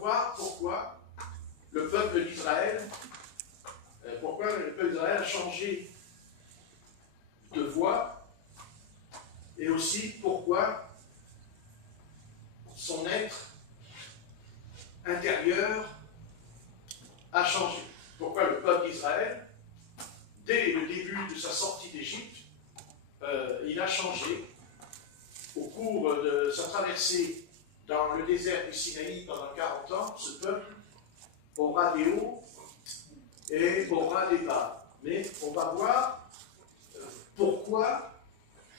voir pourquoi le peuple d'Israël a changé de voie, et aussi pourquoi son être intérieur a changé. Pourquoi le peuple d'Israël, dès le début de sa sortie d'Égypte, il a changé au cours de sa traversée dans le désert du Sinaï pendant 40 ans. Ce peuple aura des hauts et aura des bas. Mais on va voir pourquoi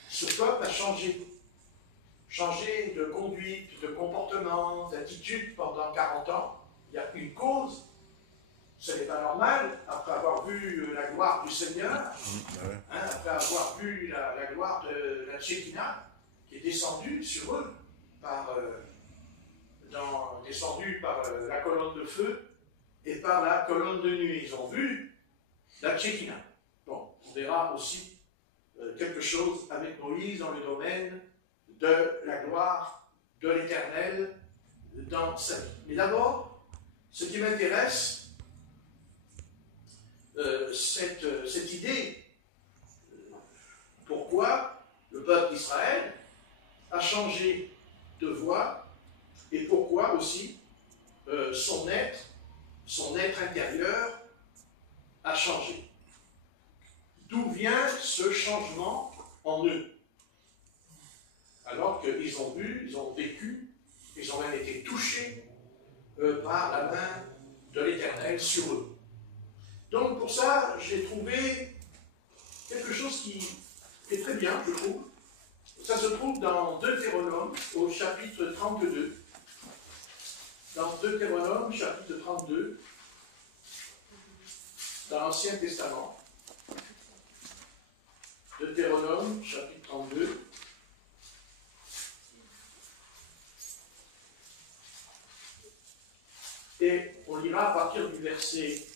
ce peuple a changé. Changé de conduite, de comportement, d'attitude pendant 40 ans. Il y a une cause. Ce n'est pas normal, après avoir vu la gloire du Seigneur, après avoir vu la gloire de la Shekinah, qui est descendue sur eux, descendue par la colonne de feu et par la colonne de nuée. Ils ont vu la Shekinah. Bon, on verra aussi quelque chose avec Moïse dans le domaine de la gloire de l'Éternel dans sa vie. Mais d'abord, ce qui m'intéresse, cette idée, pourquoi le peuple d'Israël a changé de voie et pourquoi aussi son être intérieur a changé. D'où vient ce changement en eux? Alors qu'ils ont vu, ils ont vécu, ils ont même été touchés par la main de l'Éternel sur eux. Donc pour ça, j'ai trouvé quelque chose qui est très bien, je trouve. Ça se trouve dans Deutéronome, au chapitre 32. Dans Deutéronome, chapitre 32, dans l'Ancien Testament. Deutéronome, chapitre 32. Et on lira à partir du verset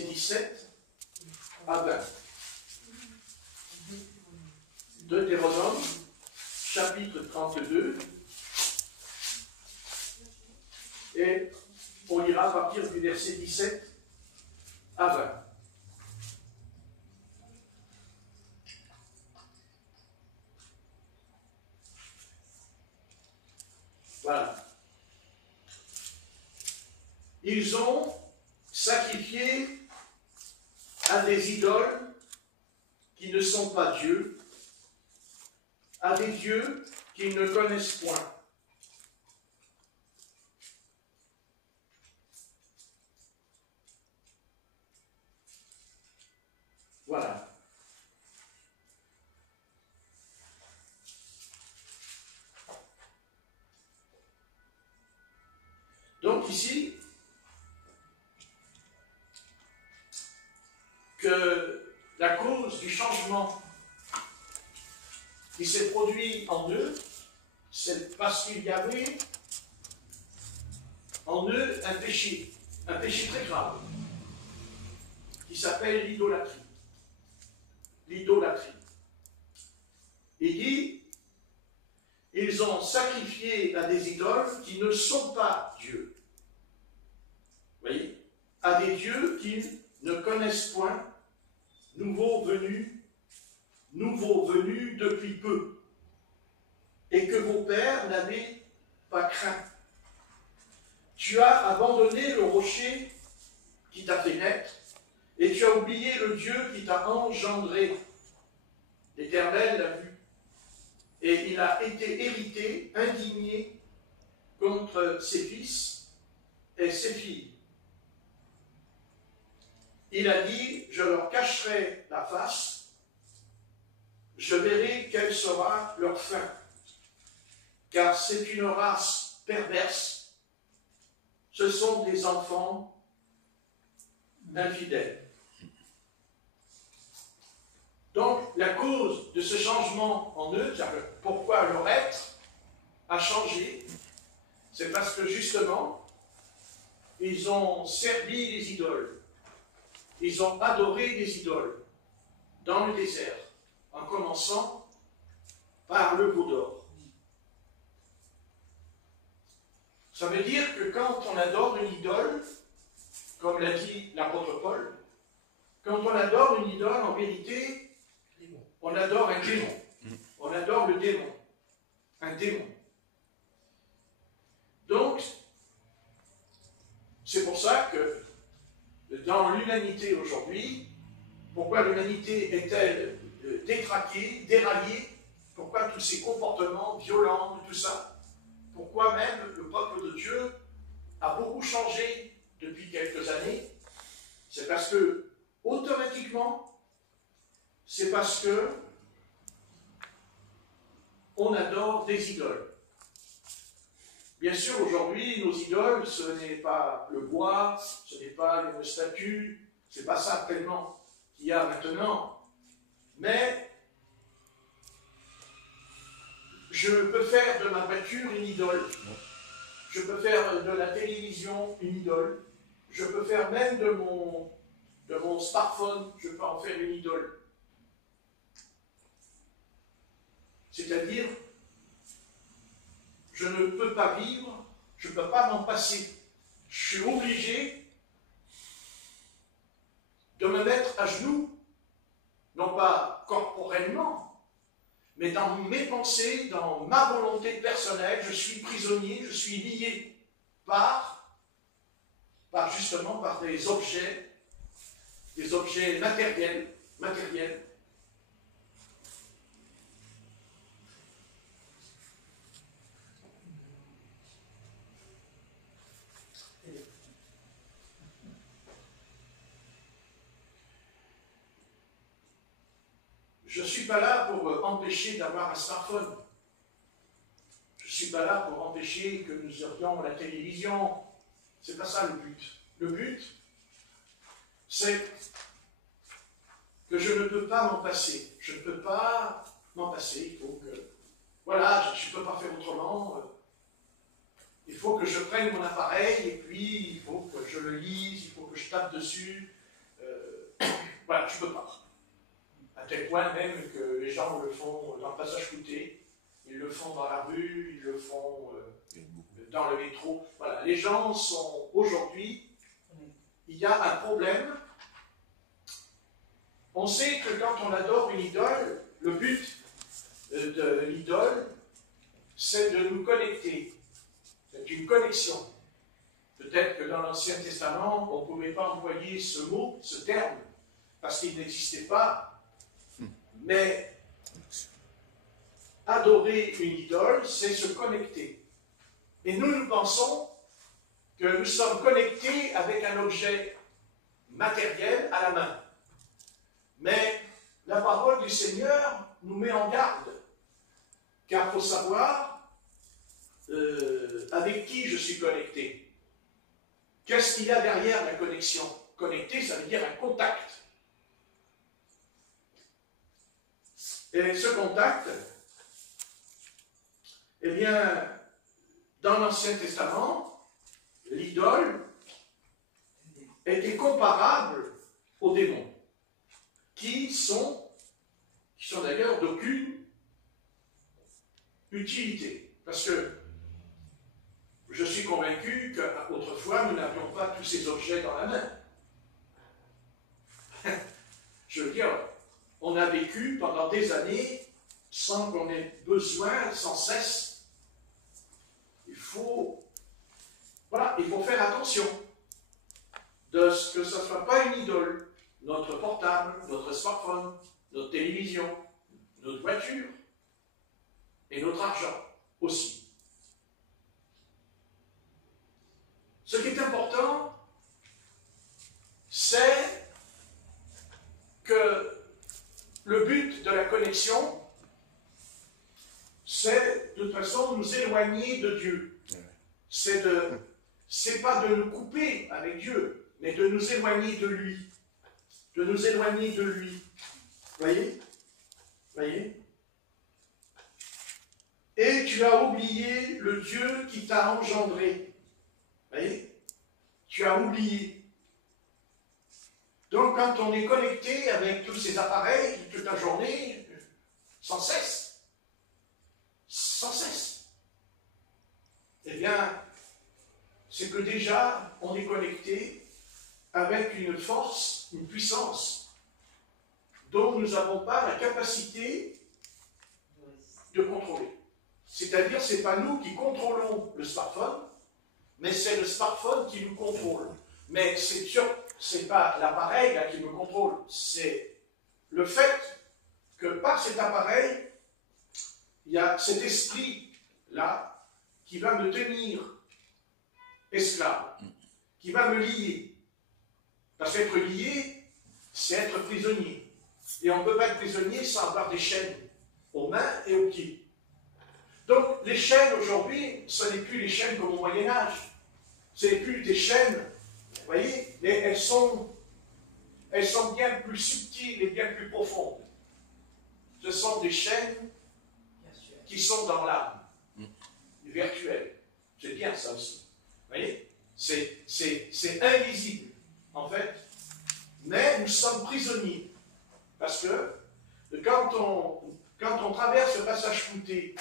17 à 20. Deutéronome, chapitre 32, et on lira à partir du verset 17 à 20. Voilà. Ils ont sacrifié à des idoles qui ne sont pas Dieu, à des dieux qu'ils ne connaissent point. Voilà. Donc ici, que la cause du changement qui s'est produit en eux, c'est parce qu'il y avait en eux un péché très grave, qui s'appelle l'idolâtrie. L'idolâtrie. Il dit, ils ont sacrifié à des idoles qui ne sont pas Dieu. Vous voyez? À des dieux qu'ils ne connaissent point, nouveaux venus depuis peu, et que vos pères n'avaient pas craint. Tu as abandonné le rocher qui t'a fait naître, et tu as oublié le Dieu qui t'a engendré. L'Éternel l'a vu, et il a été irrité, indigné contre ses fils et ses filles. Il a dit, je leur cacherai la face, je verrai quelle sera leur fin, car c'est une race perverse, ce sont des enfants infidèles. Donc, la cause de ce changement en eux, pourquoi leur être a changé, c'est parce que justement, ils ont servi les idoles. Ils ont adoré des idoles dans le désert, en commençant par le veau d'or. Ça veut dire que quand on adore une idole, comme l'a dit l'apôtre Paul, quand on adore une idole, en vérité, on adore un démon. On adore le démon. Un démon. Donc, c'est pour ça que dans l'humanité aujourd'hui, pourquoi l'humanité est-elle détraquée, déraillée? Pourquoi tous ces comportements violents, tout ça? Pourquoi même le peuple de Dieu a beaucoup changé depuis quelques années? C'est parce que, automatiquement, c'est parce que on adore des idoles. Bien sûr, aujourd'hui, nos idoles, ce n'est pas le bois, ce n'est pas une statue, c'est pas ça tellement qu'il y a maintenant. Mais je peux faire de ma voiture une idole. Je peux faire de la télévision une idole. Je peux faire même de mon smartphone, je peux en faire une idole. C'est-à-dire, je ne peux pas vivre, je ne peux pas m'en passer. Je suis obligé de me mettre à genoux, non pas corporellement, mais dans mes pensées, dans ma volonté personnelle. Je suis prisonnier, je suis lié justement par des objets matériels. Je ne suis pas là pour empêcher d'avoir un smartphone. Je ne suis pas là pour empêcher que nous aurions la télévision. Ce n'est pas ça le but. Le but, c'est que je ne peux pas m'en passer. Je ne peux pas m'en passer. Il faut que... Voilà, je ne peux pas faire autrement. Il faut que je prenne mon appareil et puis il faut que je le lise, il faut que je tape dessus. Voilà, je ne peux pas. À tel point même que les gens le font dans le passage coûté, ils le font dans la rue, ils le font dans le métro. Voilà, les gens sont aujourd'hui, il y a un problème. On sait que quand on adore une idole, le but de l'idole, c'est de nous connecter. C'est une connexion. Peut-être que dans l'Ancien Testament, on ne pouvait pas employer ce mot, ce terme, parce qu'il n'existait pas. Mais adorer une idole, c'est se connecter. Et nous pensons que nous sommes connectés avec un objet matériel à la main. Mais la parole du Seigneur nous met en garde. Car il faut savoir avec qui je suis connecté. Qu'est-ce qu'il y a derrière la connexion? Connecté, ça veut dire un contact. Et ce contact, eh bien, dans l'Ancien Testament, l'idole était comparable aux démons, qui sont d'ailleurs d'aucune utilité. Parce que je suis convaincu qu'autrefois, nous n'avions pas tous ces objets dans la main. Je veux dire, on a vécu pendant des années sans qu'on ait besoin, sans cesse. Il faut faire attention de ce que ce ne soit pas une idole. Notre portable, notre smartphone, notre télévision, notre voiture et notre argent aussi. Ce qui est important, c'est que le but de la connexion, c'est de toute façon nous éloigner de Dieu. C'est pas de nous couper avec Dieu, mais de nous éloigner de lui. De nous éloigner de lui. Voyez? Voyez? Et tu as oublié le Dieu qui t'a engendré. Voyez? Tu as oublié. Donc, quand on est connecté avec tous ces appareils toute la journée, sans cesse, eh bien, c'est que déjà, on est connecté avec une force, une puissance, dont nous n'avons pas la capacité de contrôler. C'est-à-dire, ce n'est pas nous qui contrôlons le smartphone, mais c'est le smartphone qui nous contrôle. Mais c'est sûr, ce n'est pas l'appareil là qui me contrôle, c'est le fait que par cet appareil, il y a cet esprit-là qui va me tenir esclave, qui va me lier. Parce qu'être lié, c'est être prisonnier. Et on ne peut pas être prisonnier sans avoir des chaînes aux mains et aux pieds. Donc les chaînes aujourd'hui, ce n'est plus les chaînes comme au Moyen-Âge. Ce n'est plus des chaînes, vous voyez, mais elles sont bien plus subtiles et bien plus profondes. Ce sont des chaînes qui sont dans l'âme, virtuelles. C'est bien ça aussi. Vous voyez, c'est invisible, en fait. Mais nous sommes prisonniers. Parce que quand on traverse le passage flouté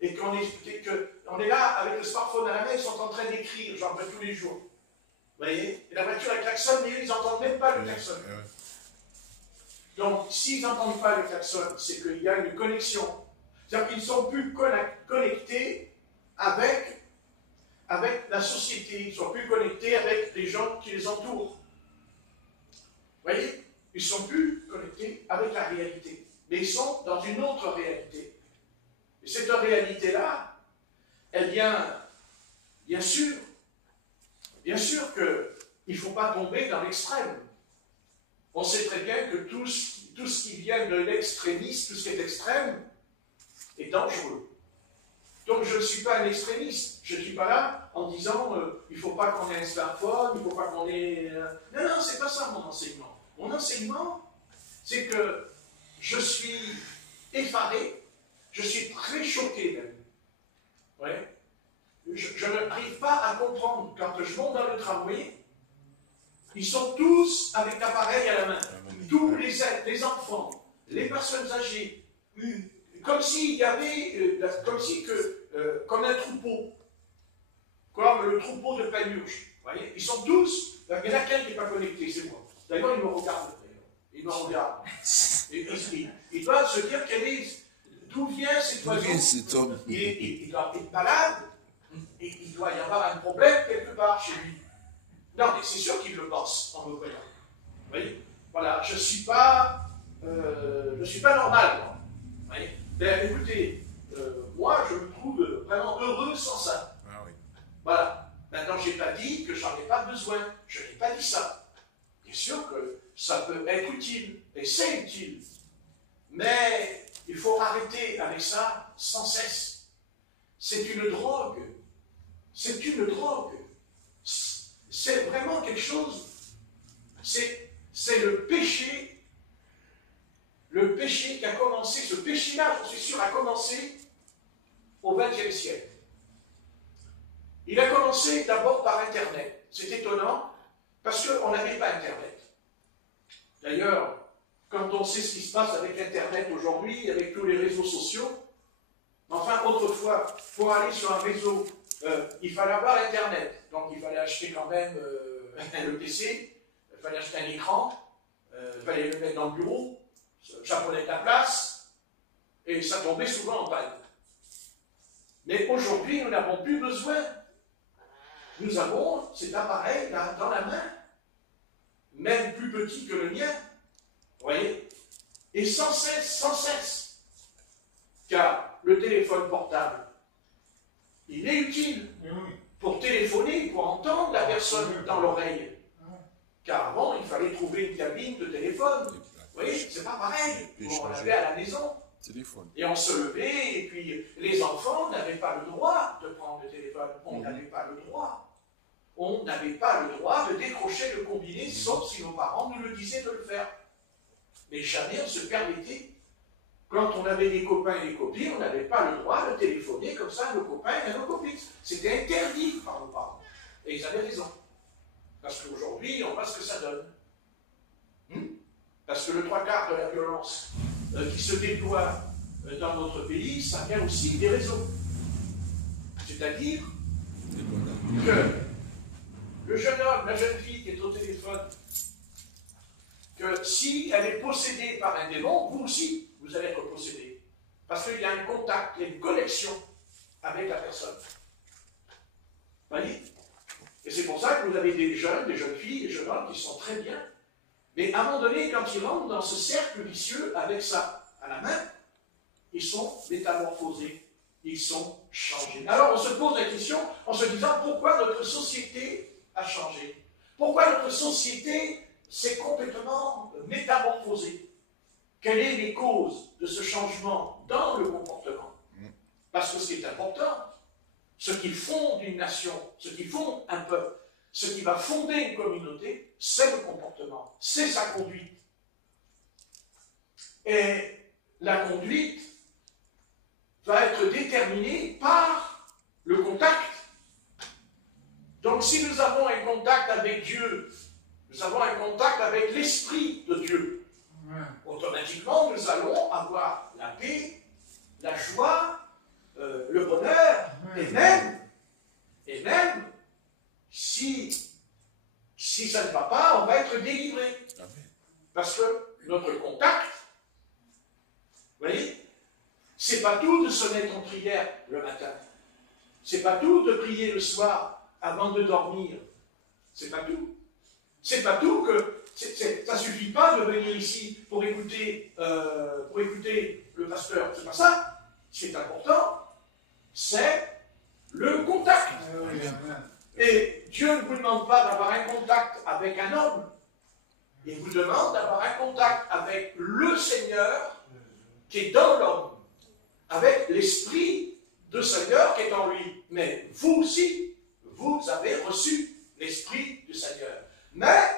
et qu'on est là avec le smartphone à la main, ils sont en train d'écrire, genre tous les jours. Vous voyez, et la voiture elle klaxonne, mais ils n'entendent même pas le klaxon. Donc, s'ils n'entendent pas le klaxon, c'est qu'il y a une connexion. C'est-à-dire qu'ils ne sont plus connectés avec la société, ils ne sont plus connectés avec les gens qui les entourent. Vous voyez, ils ne sont plus connectés avec la réalité, mais ils sont dans une autre réalité. Et cette réalité-là, elle vient, bien sûr qu'il ne faut pas tomber dans l'extrême. On sait très bien que tout ce qui vient de l'extrémisme, tout ce qui est extrême, est dangereux. Donc je ne suis pas un extrémiste. Je ne suis pas là en disant il ne faut pas qu'on ait un smartphone, il ne faut pas qu'on ait... Non, non, c'est pas ça mon enseignement. Mon enseignement, c'est que je suis effaré, je suis très choqué même. Ouais. Je n'arrive pas à comprendre. Quand je monte dans le tramway, ils sont tous avec l'appareil à la main. Tous les enfants, les personnes âgées, comme s'il y avait, comme un troupeau, comme le troupeau de Panurge. Voyez, ils sont tous, il y en a qu'un qui n'est pas connecté, c'est moi. D'ailleurs, il me regarde. Il me regarde. Il doit se dire d'où vient cet oiseau. Il doit être malade, et il doit y avoir un problème quelque part chez lui. Non, mais c'est sûr qu'il le pense en me voyant. Vous voyez, voilà, je ne suis pas normal, moi. Vous voyez, ben, écoutez, moi, je me trouve vraiment heureux sans ça. Ah oui. Voilà. Maintenant, je n'ai pas dit que j'en ai pas besoin. Je n'ai pas dit ça. Bien sûr que ça peut être utile, et c'est utile. Mais il faut arrêter avec ça sans cesse. C'est une drogue. C'est une drogue. C'est vraiment quelque chose. C'est le péché qui a commencé, ce péché-là, je suis sûr, a commencé au XXe siècle. Il a commencé d'abord par Internet. C'est étonnant, parce qu'on n'avait pas Internet. D'ailleurs, quand on sait ce qui se passe avec Internet aujourd'hui, avec tous les réseaux sociaux, enfin, autrefois, pour aller sur un réseau, il fallait avoir Internet. Donc, il fallait acheter quand même le PC, il fallait acheter un écran, il fallait le mettre dans le bureau, ça prenait de la place, et ça tombait souvent en panne. Mais aujourd'hui, nous n'avons plus besoin. Nous avons cet appareil-là dans la main, même plus petit que le mien, vous voyez, et sans cesse, car le téléphone portable, il est utile pour téléphoner, pour entendre la personne dans l'oreille. Car avant, il fallait trouver une cabine de téléphone. Vous voyez, c'est pas pareil. On l'avait à la maison. Et on se levait, et puis les enfants n'avaient pas le droit de prendre le téléphone. On n'avait pas le droit. On n'avait pas le droit de décrocher le combiné, sauf si nos parents nous le disaient de le faire. Mais jamais on se permettait. Quand on avait des copains et des copines, on n'avait pas le droit de téléphoner comme ça à nos copains et à nos copines. C'était interdit par nos parents. Et ils avaient raison. Parce qu'aujourd'hui, on voit ce que ça donne. Parce que le 3/4 de la violence qui se déploie dans notre pays, ça vient aussi des réseaux. C'est-à-dire que le jeune homme, la jeune fille qui est au téléphone, que si elle est possédée par un démon, vous aussi, vous allez être possédé. Parce qu'il y a un contact, il y a une connexion avec la personne. Vous voyez? Et c'est pour ça que vous avez des jeunes filles, des jeunes hommes qui sont très bien. Mais à un moment donné, quand ils rentrent dans ce cercle vicieux avec ça à la main, ils sont métamorphosés, ils sont changés. Alors on se pose la question en se disant pourquoi notre société a changé? Pourquoi notre société s'est complètement métamorphosée? Quelles sont les causes de ce changement dans le comportement? Parce que ce qui est important, ce qui fonde une nation, ce qui fonde un peuple, ce qui va fonder une communauté, c'est le comportement, c'est sa conduite. Et la conduite va être déterminée par le contact. Donc si nous avons un contact avec Dieu, nous avons un contact avec l'Esprit de Dieu, automatiquement nous allons avoir la paix, la joie, le bonheur, et même si ça ne va pas, on va être délivré. Parce que notre contact, vous voyez, c'est pas tout de se mettre en prière le matin. C'est pas tout de prier le soir avant de dormir. C'est pas tout. C'est pas tout que... ça suffit pas de venir ici pour écouter le pasteur. C'est pas ça. Ce qui est important, c'est le contact. Et Dieu ne vous demande pas d'avoir un contact avec un homme. Il vous demande d'avoir un contact avec le Seigneur qui est dans l'homme, avec l'Esprit de Seigneur qui est en lui. Mais vous aussi, vous avez reçu l'Esprit du Seigneur. Mais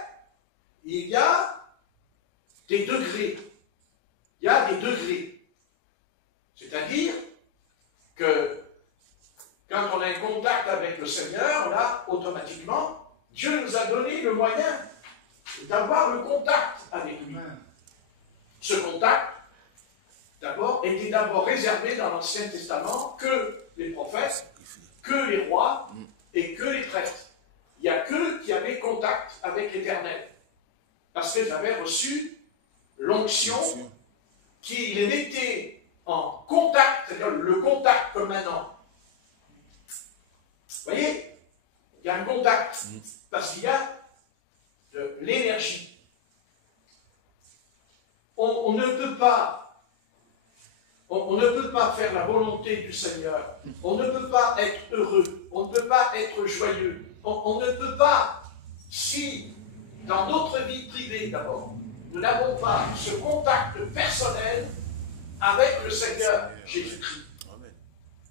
il y a des degrés. Il y a des degrés. C'est-à-dire que quand on a un contact avec le Seigneur, là, automatiquement, Dieu nous a donné le moyen d'avoir le contact avec lui. Ce contact, était d'abord réservé dans l'Ancien Testament que les prophètes, que les rois et que les prêtres. Il n'y a qu'eux qui avaient contact avec l'Éternel. Parce qu'ils avaient reçu l'onction qui les mettait en contact, c'est-à-dire le contact comme maintenant. Vous voyez, il y a un contact, parce qu'il y a de l'énergie. On ne peut pas faire la volonté du Seigneur. On ne peut pas être heureux. On ne peut pas être joyeux. On ne peut pas, si, dans notre vie privée d'abord, nous n'avons pas ce contact personnel avec le Seigneur Jésus-Christ.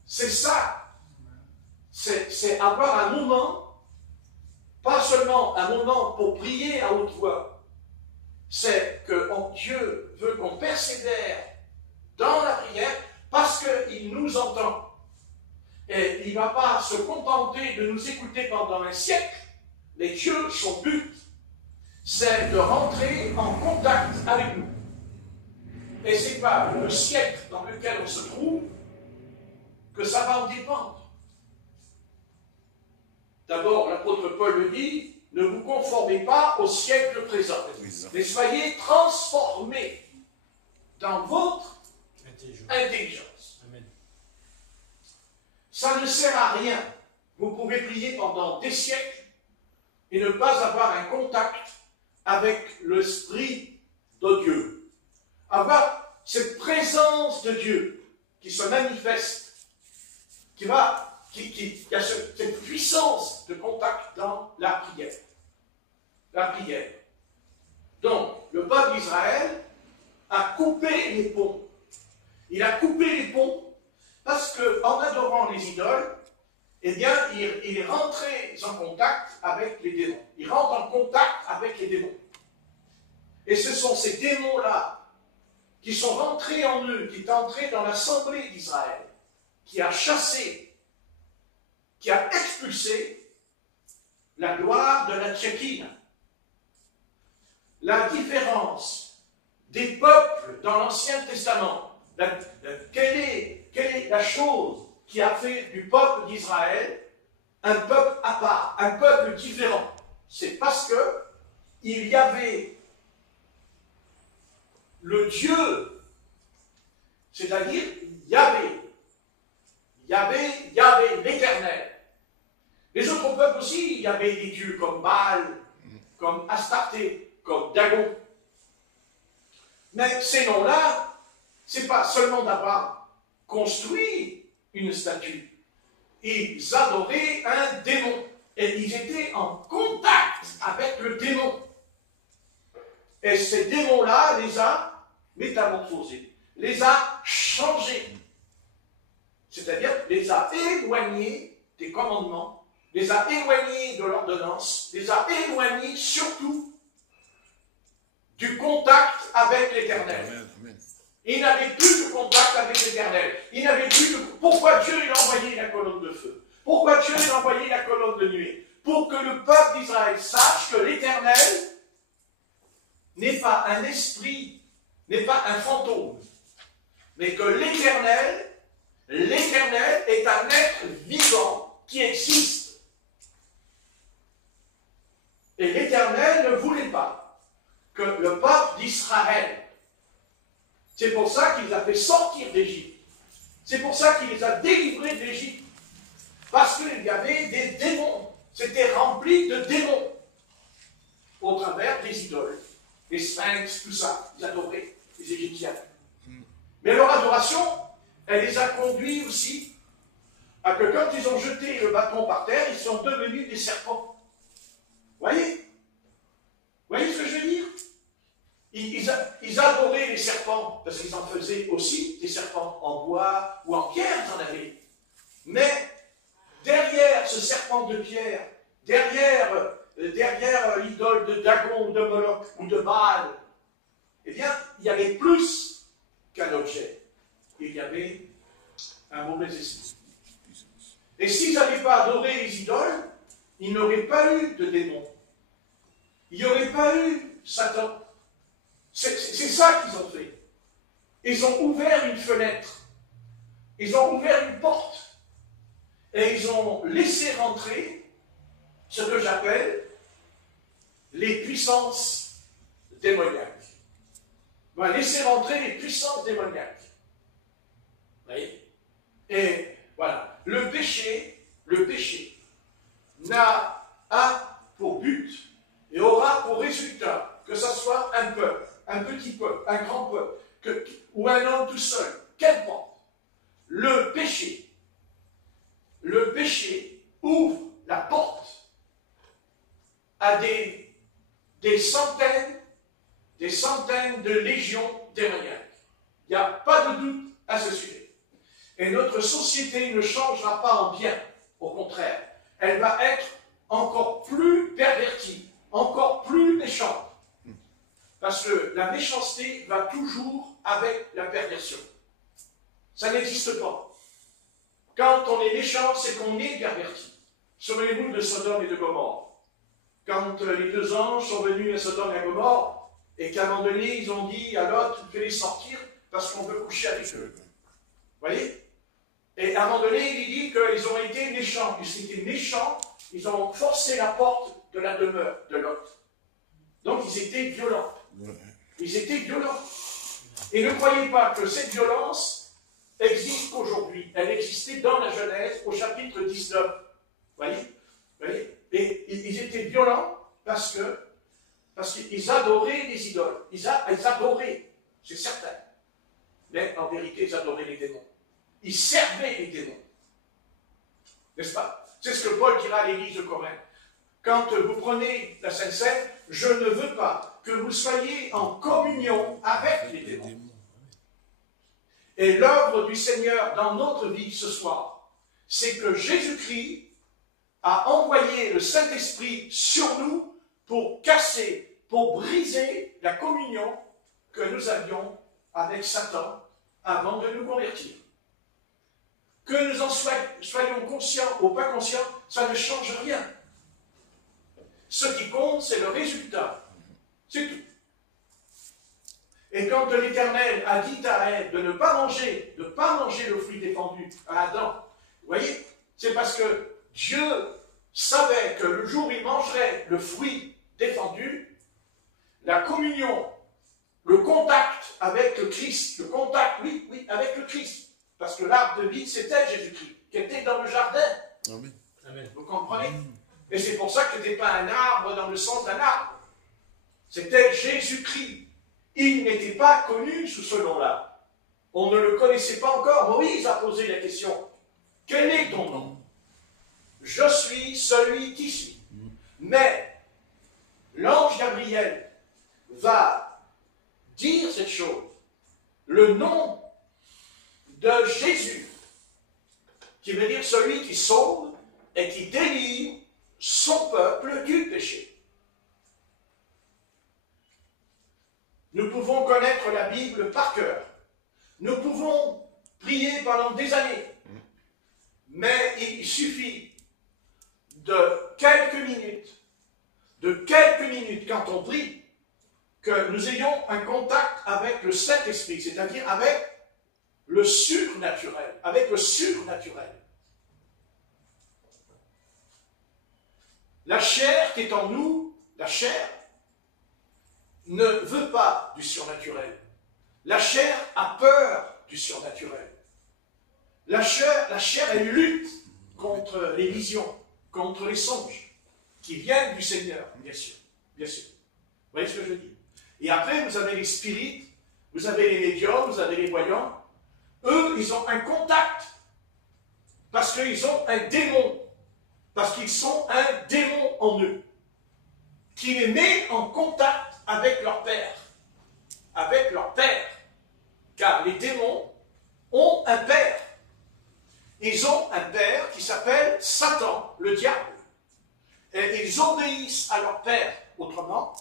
C'est ça. C'est avoir un moment, pas seulement un moment pour prier à haute voix, c'est que Dieu veut qu'on persévère dans la prière parce qu'il nous entend. Et il ne va pas se contenter de nous écouter pendant un siècle, mais Dieu, son but, c'est de rentrer en contact avec nous. Et ce n'est pas le siècle dans lequel on se trouve que ça va en dépendre. D'abord, l'apôtre Paul le dit, ne vous conformez pas au siècle présent, mais soyez transformés dans votre intelligence. Amen. Ça ne sert à rien. Vous pouvez prier pendant des siècles et ne pas avoir un contact avec l'Esprit de Dieu. Avoir cette présence de Dieu qui se manifeste, qui a cette puissance de contact dans la prière. La prière. Donc, le peuple d'Israël a coupé les ponts. Il a coupé les ponts parce qu'en adorant les idoles, eh bien, il est rentré en contact avec les démons. Il rentre en contact avec les démons. Et ce sont ces démons-là qui sont rentrés en eux, qui est entré dans l'assemblée d'Israël, qui a chassé, qui a expulsé la gloire de la Tchéquine. La différence des peuples dans l'Ancien Testament, quelle est la chose qui a fait du peuple d'Israël un peuple à part, un peuple différent. C'est parce que il y avait le Dieu, c'est-à-dire Yahvé, l'Éternel. Les autres peuples aussi, il y avait des dieux comme Baal, comme Astarté, comme Dagon. Mais ces noms-là, c'est pas seulement d'avoir construit une statue. Ils adoraient un démon. Et ils étaient en contact avec le démon. Et ces démons-là les a métamorphosés, les a changés. C'est-à-dire les a éloignés des commandements, les a éloignés de l'ordonnance, les a éloignés surtout du contact avec l'Éternel. Il n'avait plus de contact avec l'Éternel. Il n'avait plus de... Pourquoi Dieu il a envoyé la colonne de feu? Pourquoi Dieu il a envoyé la colonne de nuée? Pour que le peuple d'Israël sache que l'Éternel n'est pas un esprit, n'est pas un fantôme, mais que l'Éternel est un être vivant qui existe. Et l'Éternel ne voulait pas que le peuple d'Israël, c'est pour ça qu'il les a fait sortir d'Égypte, c'est pour ça qu'il les a délivrés d'Égypte, parce qu'il y avait des démons, c'était rempli de démons, au travers des idoles, les sphinx, tout ça, ils adoraient les Égyptiens. Mais leur adoration, elle les a conduits aussi à que quand ils ont jeté le bâton par terre, ils sont devenus des serpents. Voyez ce que je veux dire? Ils adoraient les serpents, parce qu'ils en faisaient aussi des serpents en bois ou en pierre, ils en avaient. Mais derrière ce serpent de pierre, derrière l'idole de Dagon, ou de Moloch, ou de Baal, eh bien, il y avait plus qu'un objet. Il y avait un mauvais esprit. Et s'ils n'avaient pas adoré les idoles, il n'aurait pas eu de démons. Il n'y aurait pas eu Satan. C'est ça qu'ils ont fait. Ils ont ouvert une fenêtre. Ils ont ouvert une porte. Et ils ont laissé rentrer ce que j'appelle les puissances démoniaques. On va laisser rentrer les puissances démoniaques. Vous voyez? Et voilà. Le péché a pour but et aura pour résultat que ce soit un peuple, un petit peuple, un grand peuple, ou un homme tout seul, qu'importe. Le péché ouvre la porte à des centaines de légions démoniaques. Il n'y a pas de doute à ce sujet. Et notre société ne changera pas en bien. Au contraire, elle va être encore plus pervertie, encore plus méchante. Parce que la méchanceté va toujours avec la perversion. Ça n'existe pas. Quand on est méchant, c'est qu'on est perverti. Souvenez-vous de Sodome et de Gomorrhe. Quand les deux anges sont venus à Sodome et à Gomorrhe, et qu'à un moment donné, ils ont dit à Lot, fais-les sortir parce qu'on veut coucher avec eux. Vous voyez? Et à un moment donné, il dit qu'ils ont été méchants. Ils étaient méchants, ils ont forcé la porte de la demeure de Lot. Donc ils étaient violents. Ils étaient violents. Et ne croyez pas que cette violence existe aujourd'hui. Elle existait dans la Genèse au chapitre 19. Vous voyez? Et ils étaient violents parce qu'ils adoraient les idoles. Ils adoraient, c'est certain. Mais en vérité, ils adoraient les démons. Ils servaient les démons. N'est-ce pas? C'est ce que Paul dira à l'église de Corinthe. Quand vous prenez la Sainte Seine, je ne veux pas que vous soyez en communion avec les démons. Et l'œuvre du Seigneur dans notre vie ce soir, c'est que Jésus-Christ a envoyé le Saint-Esprit sur nous pour casser, pour briser la communion que nous avions avec Satan avant de nous convertir. Que nous en soyons conscients ou pas conscients, ça ne change rien. Ce qui compte, c'est le résultat. C'est tout. Et quand l'Éternel a dit à Ève de ne pas manger le fruit défendu à Adam, vous voyez, c'est parce que Dieu savait que le jour où il mangerait le fruit défendu, la communion, le contact avec le Christ, le contact, oui, avec le Christ, parce que l'arbre de vie, c'était Jésus-Christ, qui était dans le jardin. Amen. Amen. Vous comprenez? Et c'est pour ça que ce n'était pas un arbre dans le sens d'un arbre. C'était Jésus-Christ. Il n'était pas connu sous ce nom-là. On ne le connaissait pas encore. Moïse a posé la question. Quel est ton nom? Je suis celui qui suis. Mais l'ange Gabriel va dire cette chose. Le nom de Jésus, qui veut dire celui qui sauve et qui délivre son peuple du péché. Nous pouvons connaître la Bible par cœur. Nous pouvons prier pendant des années. Mais il suffit de quelques minutes quand on prie, que nous ayons un contact avec le Saint-Esprit, c'est-à-dire avec le surnaturel, La chair qui est en nous, la chair, ne veut pas du surnaturel. La chair a peur du surnaturel. La chair, elle lutte contre les visions, contre les songes, qui viennent du Seigneur, bien sûr. Bien sûr. Vous voyez ce que je dis? Et après, vous avez les spirites, vous avez les médiums, vous avez les voyants. Eux, ils ont un contact, parce qu'ils ont un démon, parce qu'ils sont un démon en eux, qui les met en contact avec leur père. Avec leur père. Car les démons ont un père. Ils ont un père qui s'appelle Satan, le diable. Et ils obéissent à leur père. Autrement,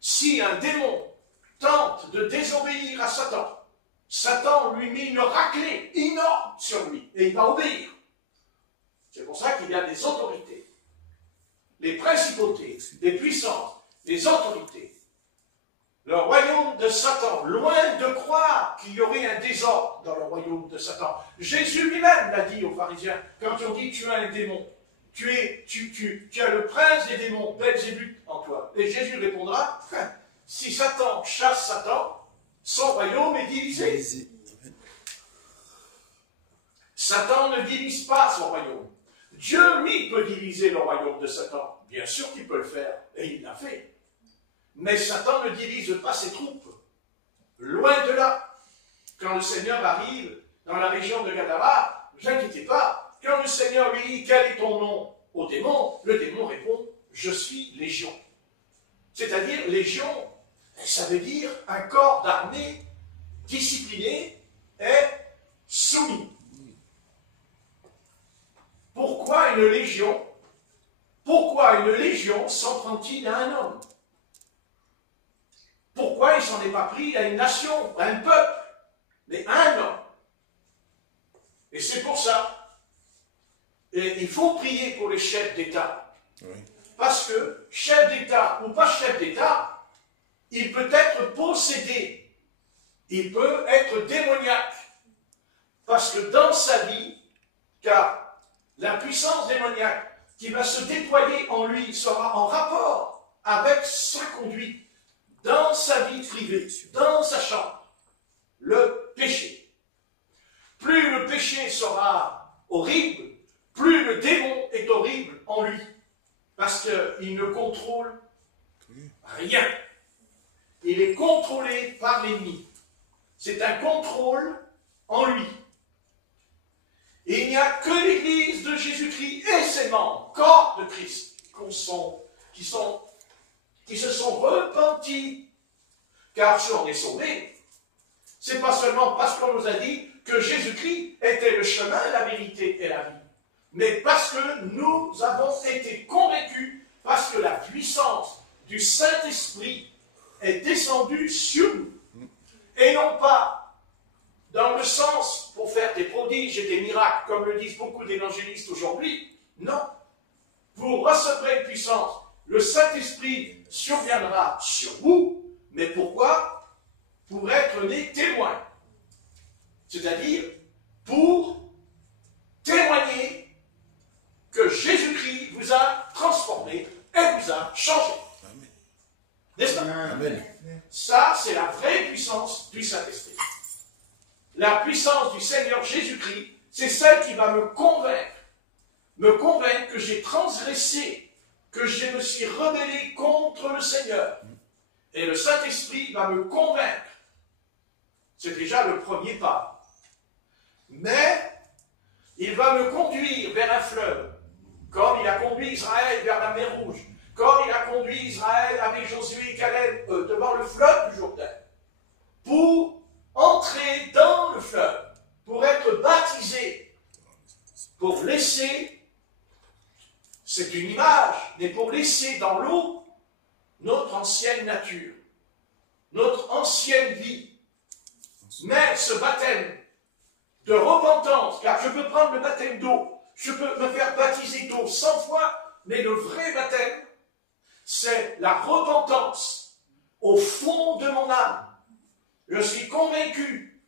si un démon tente de désobéir à Satan, Satan lui met une raclée énorme sur lui. Et il va obéir. C'est pour ça qu'il y a des autorités. Les principautés, les puissances, les autorités. Le royaume de Satan, loin de croire qu'il y aurait un désordre dans le royaume de Satan. Jésus lui-même l'a dit aux pharisiens, quand on dit tu as un démon, tu as le prince des démons, Belzébuth, en toi. Et Jésus répondra, si Satan chasse Satan, son royaume est divisé. Satan ne divise pas son royaume. Dieu, lui, peut diviser le royaume de Satan. Bien sûr qu'il peut le faire, et il l'a fait. Mais Satan ne divise pas ses troupes. Loin de là. Quand le Seigneur arrive dans la région de Gadara, ne vous inquiétez pas. Quand le Seigneur lui dit, quel est ton nom au démon, le démon répond, je suis Légion. C'est-à-dire, Légion, ça veut dire un corps d'armée discipliné et soumis. Pourquoi une légion? Pourquoi une légion s'en prend-il à un homme? Pourquoi il ne s'en est pas pris à une nation, à un peuple, mais à un homme? Et c'est pour ça. Et il faut prier pour les chefs d'État. Oui. Parce que, chef d'État ou pas chef d'État, il peut être possédé. Il peut être démoniaque. Parce que dans sa vie, car la puissance démoniaque qui va se déployer en lui sera en rapport avec sa conduite. Dans sa vie privée, dans sa chambre, le péché. Plus le péché sera horrible, plus le démon est horrible en lui. Parce qu'il ne contrôle rien. Il est contrôlé par l'ennemi. C'est un contrôle en lui. Et il n'y a que l'Église de Jésus-Christ et ses membres, corps de Christ, qui se sont repentis, car si on est sauvé, c'est pas seulement parce qu'on nous a dit que Jésus-Christ était le chemin, la vérité et la vie, mais parce que nous avons été convaincus, parce que la puissance du Saint-Esprit est descendue sur nous, et non pas dans le sens pour faire des prodiges et des miracles, comme le disent beaucoup d'évangélistes aujourd'hui. Non, vous recevrez puissance. Le Saint-Esprit surviendra sur vous, mais pourquoi? Pour être des témoins. C'est-à-dire, pour témoigner que Jésus-Christ vous a transformé et vous a changé. N'est-ce pas? Amen. Ça, c'est la vraie puissance du Saint-Esprit. La puissance du Seigneur Jésus-Christ, c'est celle qui va me convaincre que j'ai transgressé, que je me suis rebellé contre le Seigneur. Et le Saint-Esprit va me convaincre. C'est déjà le premier pas. Mais, il va me conduire vers un fleuve, comme il a conduit Israël vers la mer Rouge, comme il a conduit Israël avec Josué et Caleb devant le fleuve du Jourdain, pour entrer dans le fleuve, pour être baptisé, pour laisser, c'est une image, mais pour laisser dans l'eau notre ancienne nature, notre ancienne vie. Mais ce baptême de repentance, car je peux prendre le baptême d'eau, je peux me faire baptiser d'eau 100 fois, mais le vrai baptême, c'est la repentance au fond de mon âme. Je suis convaincu,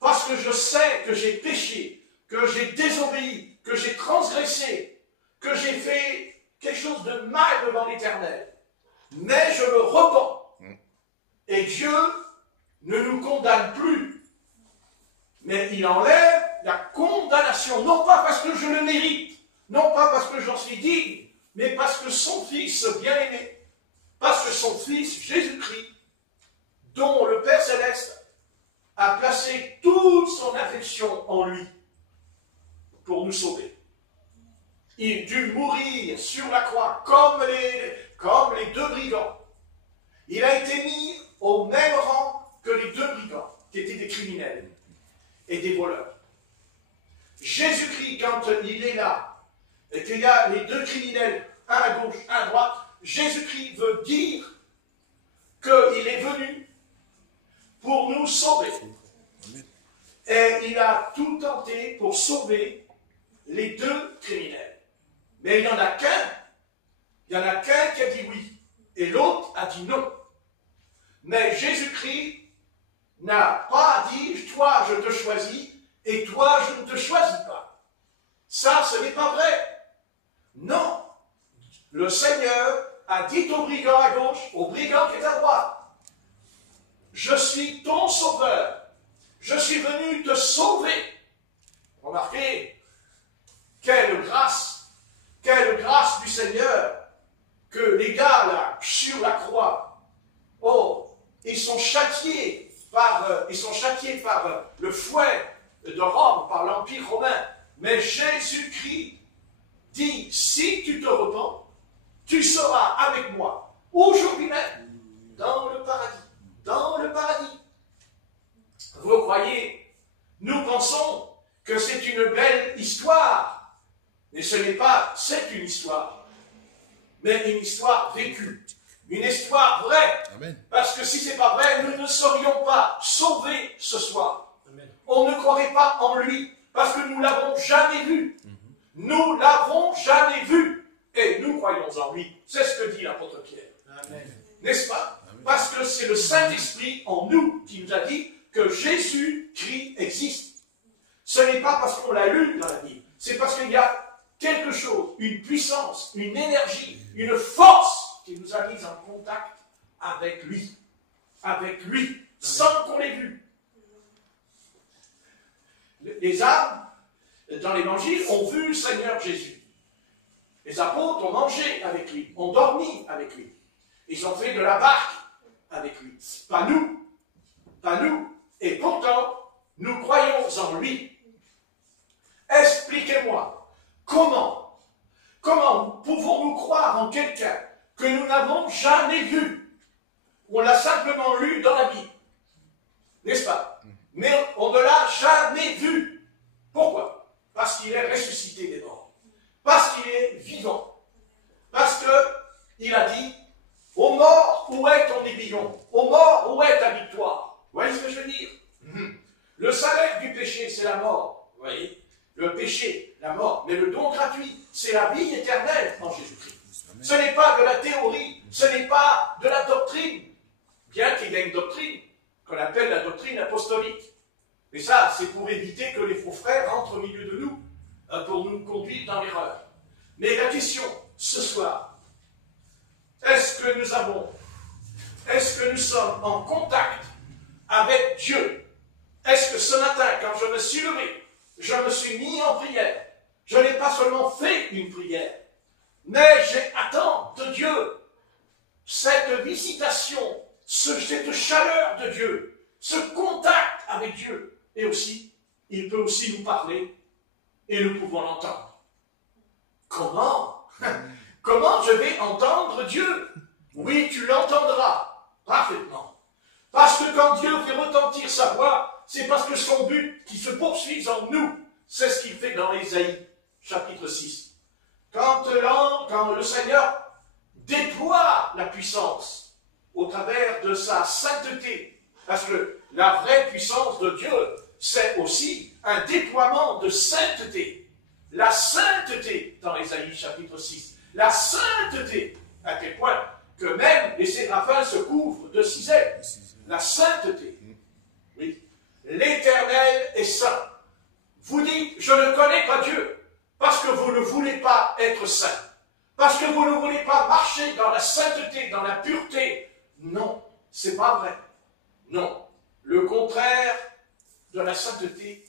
parce que je sais que j'ai péché, que j'ai désobéi, que j'ai transgressé, que j'ai fait quelque chose de mal devant l'Éternel. Mais je me repens. Et Dieu ne nous condamne plus. Mais il enlève la condamnation, non pas parce que je le mérite, non pas parce que j'en suis digne, mais parce que son Fils bien-aimé, parce que son Fils Jésus-Christ, dont le Père Céleste a placé toute son affection en lui pour nous sauver. Il dut mourir sur la croix comme les deux brigands. Il a été mis au même rang que les deux brigands, qui étaient des criminels et des voleurs. Jésus-Christ, quand il est là, et qu'il y a les deux criminels, un à gauche, un à droite, Jésus-Christ veut dire qu'il est venu pour nous sauver. Et il a tout tenté pour sauver les deux criminels. Mais il n'y en a qu'un. Il n'y en a qu'un qui a dit oui. Et l'autre a dit non. Mais Jésus-Christ n'a pas dit, toi je te choisis, et toi je ne te choisis pas. Ça, ce n'est pas vrai. Non. Le Seigneur a dit au brigand à gauche, au brigand qui est à droite, je suis ton sauveur. Je suis venu te sauver. Remarquez, quelle grâce du Seigneur que les gars là, sur la croix, oh, ils sont châtiés par le fouet de Rome, par l'Empire romain. Mais Jésus-Christ dit, si tu te repens, tu seras avec moi, aujourd'hui même, dans le paradis. Dans le paradis. Vous croyez, nous pensons que c'est une belle histoire. Mais ce n'est pas, c'est une histoire. Mais une histoire vécue. Une histoire vraie. Amen. Parce que si ce n'est pas vrai, nous ne serions pas sauvés ce soir. Amen. On ne croirait pas en lui. Parce que nous ne l'avons jamais vu. Nous ne l'avons jamais vu. Et nous croyons en lui. C'est ce que dit l'apôtre Pierre. N'est-ce pas? Amen. Parce que c'est le Saint-Esprit en nous qui nous a dit que Jésus-Christ existe. Ce n'est pas parce qu'on l'a lu dans la Bible. C'est parce qu'il y a quelque chose, une puissance, une énergie, une force qui nous a mis en contact avec lui. Avec lui, sans qu'on l'ait vu. Les âmes, dans l'Évangile, ont vu le Seigneur Jésus. Les apôtres ont mangé avec lui, ont dormi avec lui. Ils ont fait de la barque avec lui. Pas nous. Pas nous. Et pourtant, nous croyons en lui. Expliquez-moi, comment pouvons-nous croire en quelqu'un que nous n'avons jamais vu? On l'a simplement lu dans la Bible. N'est-ce pas? Mais on ne l'a jamais vu. Pourquoi? Parce qu'il est ressuscité des morts. Parce qu'il est vivant. Parce qu'il a dit, ô mort, où est ton aiguillon? Ô mort, où est ta victoire? Vous voyez ce que je veux dire? Le salaire du péché, c'est la mort. Vous voyez? Le péché, la mort. Mais le don gratuit, c'est la vie éternelle en Jésus-Christ. Ce n'est pas de la théorie, ce n'est pas de la doctrine. Bien qu'il y ait une doctrine, qu'on appelle la doctrine apostolique. Mais ça, c'est pour éviter que les faux frères rentrent au milieu de nous, pour nous conduire dans l'erreur. Mais la question, ce soir, est-ce que nous sommes en contact avec Dieu? Est-ce que ce matin, quand je me suis levé, je me suis mis en prière, je n'ai pas seulement fait une prière, mais j'ai attendu de Dieu cette visitation, cette chaleur de Dieu, ce contact avec Dieu. Et aussi, il peut aussi nous parler et nous pouvons l'entendre. Comment? Comment je vais entendre Dieu? Oui, tu l'entendras parfaitement. Parce que quand Dieu fait retentir sa voix, c'est parce que son but qui se poursuit en nous, c'est ce qu'il fait dans Ésaïe, chapitre 6. Quand le Seigneur déploie la puissance au travers de sa sainteté, parce que la vraie puissance de Dieu, c'est aussi un déploiement de sainteté. La sainteté, dans Ésaïe chapitre 6, la sainteté, à tel point que même les séraphins se couvrent de ciselle. La sainteté. Oui. L'Éternel est saint. Vous dites, je ne connais pas Dieu, parce que vous ne voulez pas être saint. Parce que vous ne voulez pas marcher dans la sainteté, dans la pureté. Non, c'est pas vrai. Non. Le contraire de la sainteté,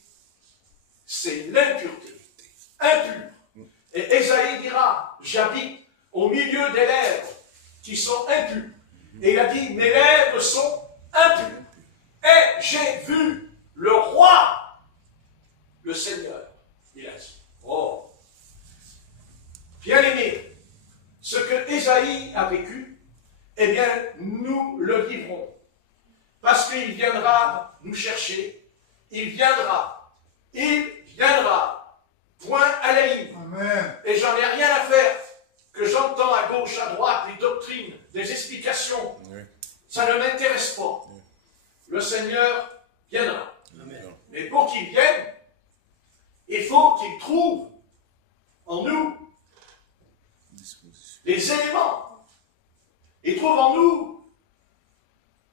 c'est l'impureté. Impur. Et Ésaïe dira, j'habite au milieu des lèvres qui sont impures. Et il a dit, mes lèvres sont impures. Et j'ai vu le roi, le Seigneur. Il a dit, oh, bien-aimé, ce que Ésaïe a vécu, eh bien, nous le vivrons. Parce qu'il viendra nous chercher. Il viendra. Point à la ligne. Amen. Et j'en ai rien à faire que j'entends à gauche, à droite, des doctrines, des explications. Oui. Ça ne m'intéresse pas. Oui. Le Seigneur viendra. Amen. Mais pour qu'il vienne, il faut qu'il trouve en nous les éléments. Il trouve en nous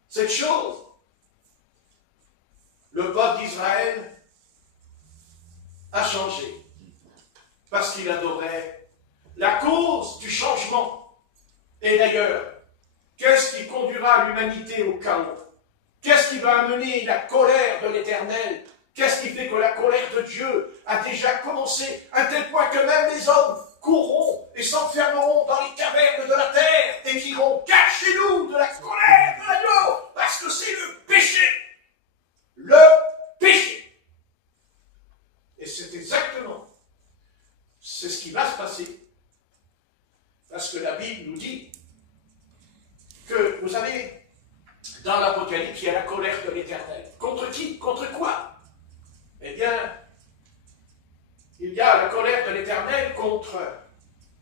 cette chose. Le peuple d'Israël a changé parce qu'il adorait la cause du changement. Et d'ailleurs, qu'est-ce qui conduira l'humanité au chaos? Qu'est-ce qui va amener la colère de l'Éternel? Qu'est-ce qui fait que la colère de Dieu a déjà commencé à tel point que même les hommes courront et s'enfermeront dans les cavernes de la terre et diront, cachez-nous de la colère de l'agneau, parce que c'est le péché. Le péché. Et c'est exactement, c'est ce qui va se passer. Parce que la Bible nous dit que, vous savez, dans l'Apocalypse, il y a la colère de l'Éternel. Contre qui? Contre quoi? Eh bien, il y a la colère de l'Éternel contre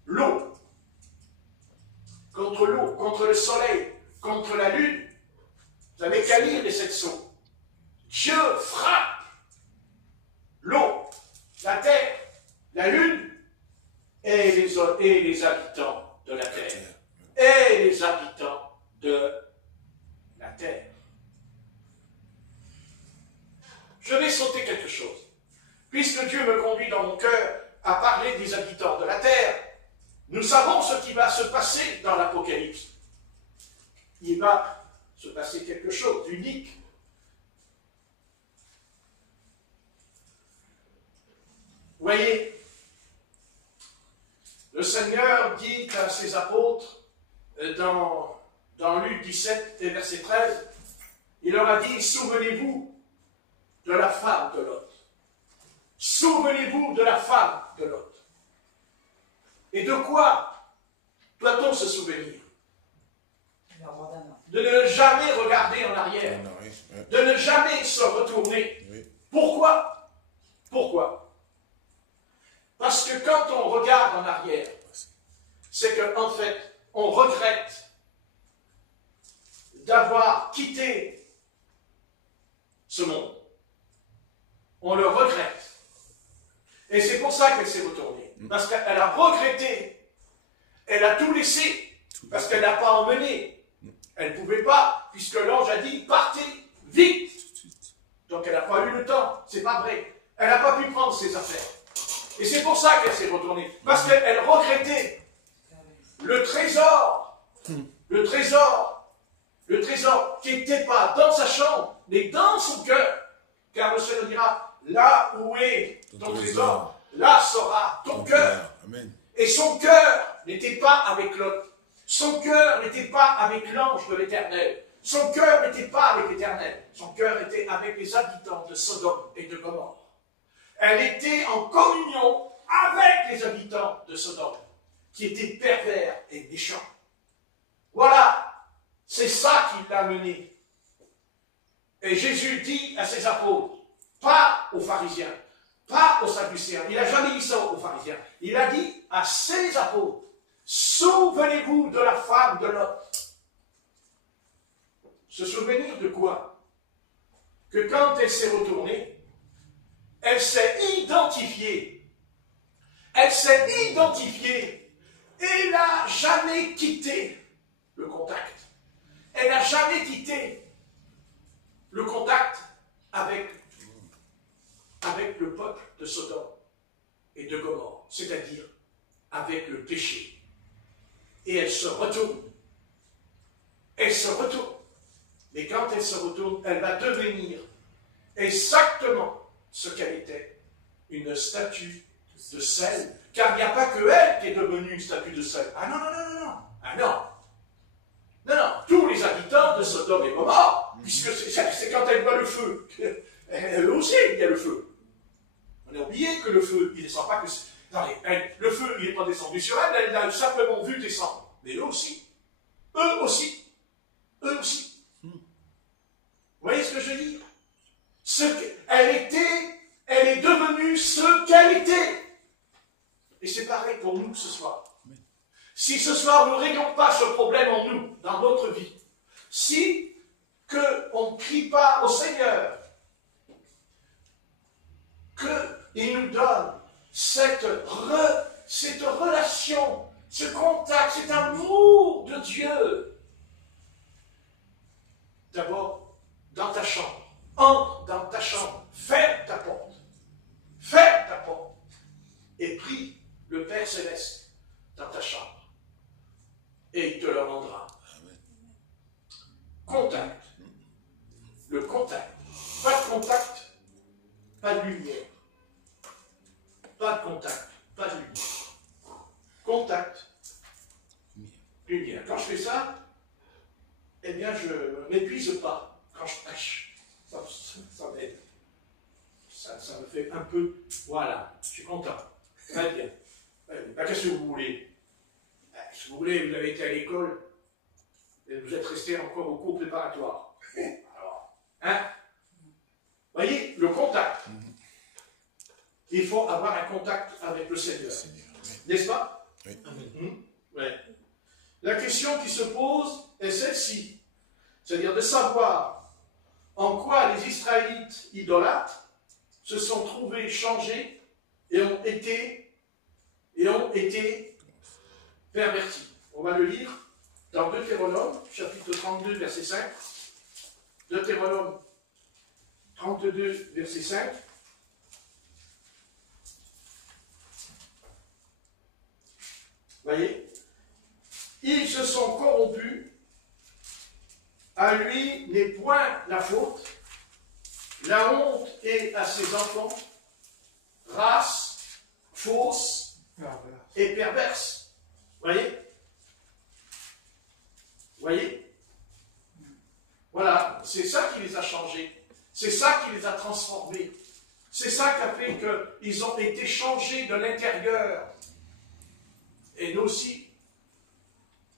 l'eau. Contre l'eau, contre le soleil, contre la lune. Vous avez qu'à lire les 7 sceaux. Dieu frappe l'eau, la terre, la lune et les habitants de la terre. Et les habitants de la terre. Je vais sauter quelque chose. Puisque Dieu me conduit dans mon cœur à parler des habitants de la terre, nous savons ce qui va se passer dans l'Apocalypse. Il va se passer quelque chose d'unique. Vous voyez, le Seigneur dit à ses apôtres, dans Luc 17 et verset 13, il leur a dit, souvenez-vous de la femme de Lot. Souvenez-vous de la femme de Lot. Et de quoi doit-on se souvenir? De ne jamais regarder en arrière. De ne jamais se retourner. Pourquoi? Pourquoi? Parce que quand on regarde en arrière, c'est qu'en fait, on regrette d'avoir quitté ce monde. On le regrette. Et c'est pour ça qu'elle s'est retournée. Parce qu'elle a regretté. Elle a tout laissé. Parce qu'elle n'a pas emmené. Elle ne pouvait pas, puisque l'ange a dit, partez vite. Donc elle n'a pas eu le temps. C'est pas vrai. Elle n'a pas pu prendre ses affaires. Et c'est pour ça qu'elle s'est retournée. Parce qu'elle regrettait le trésor qui n'était pas dans sa chambre, mais dans son cœur. Car le Seigneur dira, là où est ton trésor, là sera ton cœur. Et son cœur n'était pas avec l'autre. Son cœur n'était pas avec l'ange de l'Éternel. Son cœur n'était pas avec l'Éternel. Son cœur était avec les habitants de Sodome et de Gomorrhe. Elle était en communion avec les habitants de Sodome, qui étaient pervers et méchants. Voilà, c'est ça qui l'a mené. Et Jésus dit à ses apôtres, pas aux pharisiens, pas aux sadducéens, il n'a jamais dit ça aux pharisiens, il a dit à ses apôtres, souvenez-vous de la femme de Lot. Se souvenir de quoi? Que quand elle s'est retournée, elle s'est identifiée. Elle s'est identifiée. Et n'a jamais quitté le contact. Elle n'a jamais quitté le contact avec le peuple de Sodome et de Gomorrhe, c'est-à-dire avec le péché. Et elle se retourne. Elle se retourne. Mais quand elle se retourne, elle va devenir exactement ce qu'elle était, une statue de sel. Car il n'y a pas que elle qui est devenue une statue de sel. Ah non, non, non, non, non. Ah non. Non, non. Tous les habitants de Sodome et Gomorrhe, puisque c'est quand elle voit le feu. Elle aussi, il y a le feu. On a oublié que le feu, il ne descend pas que... Attendez, le feu, il n'est pas descendu sur elle, elle l'a simplement vu descendre. Mais eux aussi. Eux aussi. Eux aussi. Vous voyez ce que je veux dire? Elle est devenue ce qu'elle était. Et c'est pareil pour nous ce soir. Si ce soir nous ne réglons pas ce problème en nous, dans notre vie, si on ne crie pas au Seigneur, qu'il nous donne cette relation, ce contact, cet amour de Dieu, d'abord, dans ta chambre, entre dans ta chambre, ferme ta porte, et prie le Père Céleste dans ta chambre, et il te le rendra. Contact, le contact, pas de contact, pas de lumière, pas de contact, pas de lumière, contact, lumière. Quand je fais ça, eh bien je ne m'épuise pas. Quand je prêche, ça m'aide. Ça me fait un peu, voilà, je suis content. Très bien. Qu'est-ce que vous voulez? Si vous voulez, vous avez été à l'école, et vous êtes resté encore au cours préparatoire. Alors, hein? Voyez, le contact. Il faut avoir un contact avec le Seigneur. N'est-ce pas? Oui. Ouais. La question qui se pose est celle-ci. C'est-à-dire de savoir en quoi les Israélites idolâtres se sont trouvés changés et ont été pervertis. On va le lire dans Deutéronome, chapitre 32, verset 5. Deutéronome 32, verset 5. Voyez, ils se sont corrompus. À lui n'est point la faute, la honte est à ses enfants, race fausse et perverse. Voyez? Voyez? Voilà, c'est ça qui les a changés, c'est ça qui les a transformés, c'est ça qui a fait qu'ils ont été changés de l'intérieur. Et nous aussi,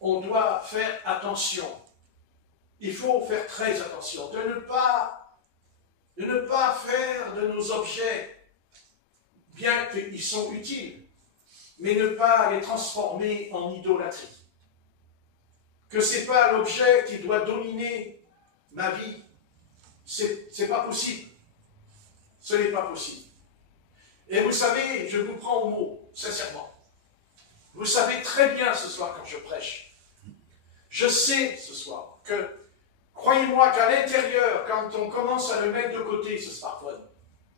on doit faire attention. Il faut faire très attention de ne pas faire de nos objets, bien qu'ils sont utiles, mais ne pas les transformer en idolâtrie. Que ce n'est pas l'objet qui doit dominer ma vie. C'est pas possible. Ce n'est pas possible. Et vous savez, je vous prends au mot, sincèrement. Vous savez très bien ce soir quand je prêche. Je sais ce soir que croyez-moi qu'à l'intérieur, quand on commence à le mettre de côté, ce smartphone,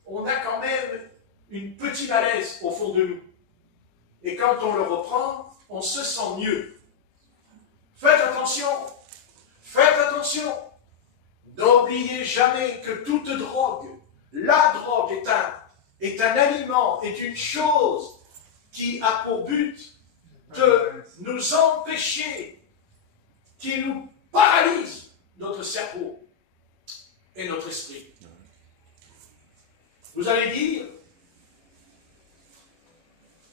on a quand même une petite malaise au fond de nous. Et quand on le reprend, on se sent mieux. Faites attention. Faites attention. N'oubliez jamais que toute drogue, la drogue est un aliment, est une chose qui a pour but de nous empêcher, qui nous paralyse notre cerveau et notre esprit. Vous allez dire,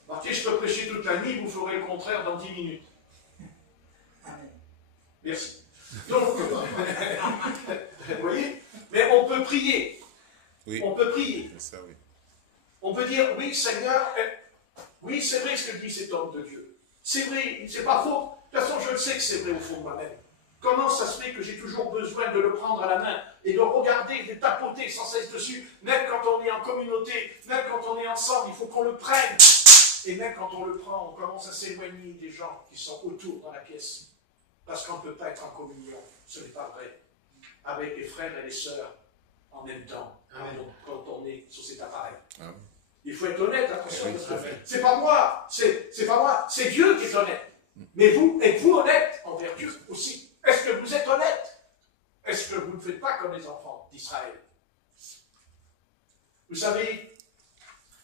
Marquez, je peux prêcher toute la nuit, vous ferez le contraire dans 10 minutes. Merci. Donc, vous voyez, mais on peut prier. Oui. On peut prier. Ça, oui. On peut dire, oui Seigneur, oui c'est vrai ce que dit cet homme de Dieu. C'est vrai, c'est pas faux. De toute façon, je le sais que c'est vrai au fond de moi-même. Comment ça se fait que j'ai toujours besoin de le prendre à la main et de regarder, de tapoter sans cesse dessus, même quand on est en communauté, même quand on est ensemble, il faut qu'on le prenne. Et même quand on le prend, on commence à s'éloigner des gens qui sont autour dans la pièce. Parce qu'on ne peut pas être en communion. Ce n'est pas vrai. Avec les frères et les sœurs en même temps, quand on est sur cet appareil. Il faut être honnête, attention, parce que c'est pas moi, c'est pas moi, c'est Dieu qui est honnête. Mais vous, êtes-vous honnête envers Dieu aussi? Est-ce que vous êtes honnête? Est-ce que vous ne faites pas comme les enfants d'Israël? Vous savez,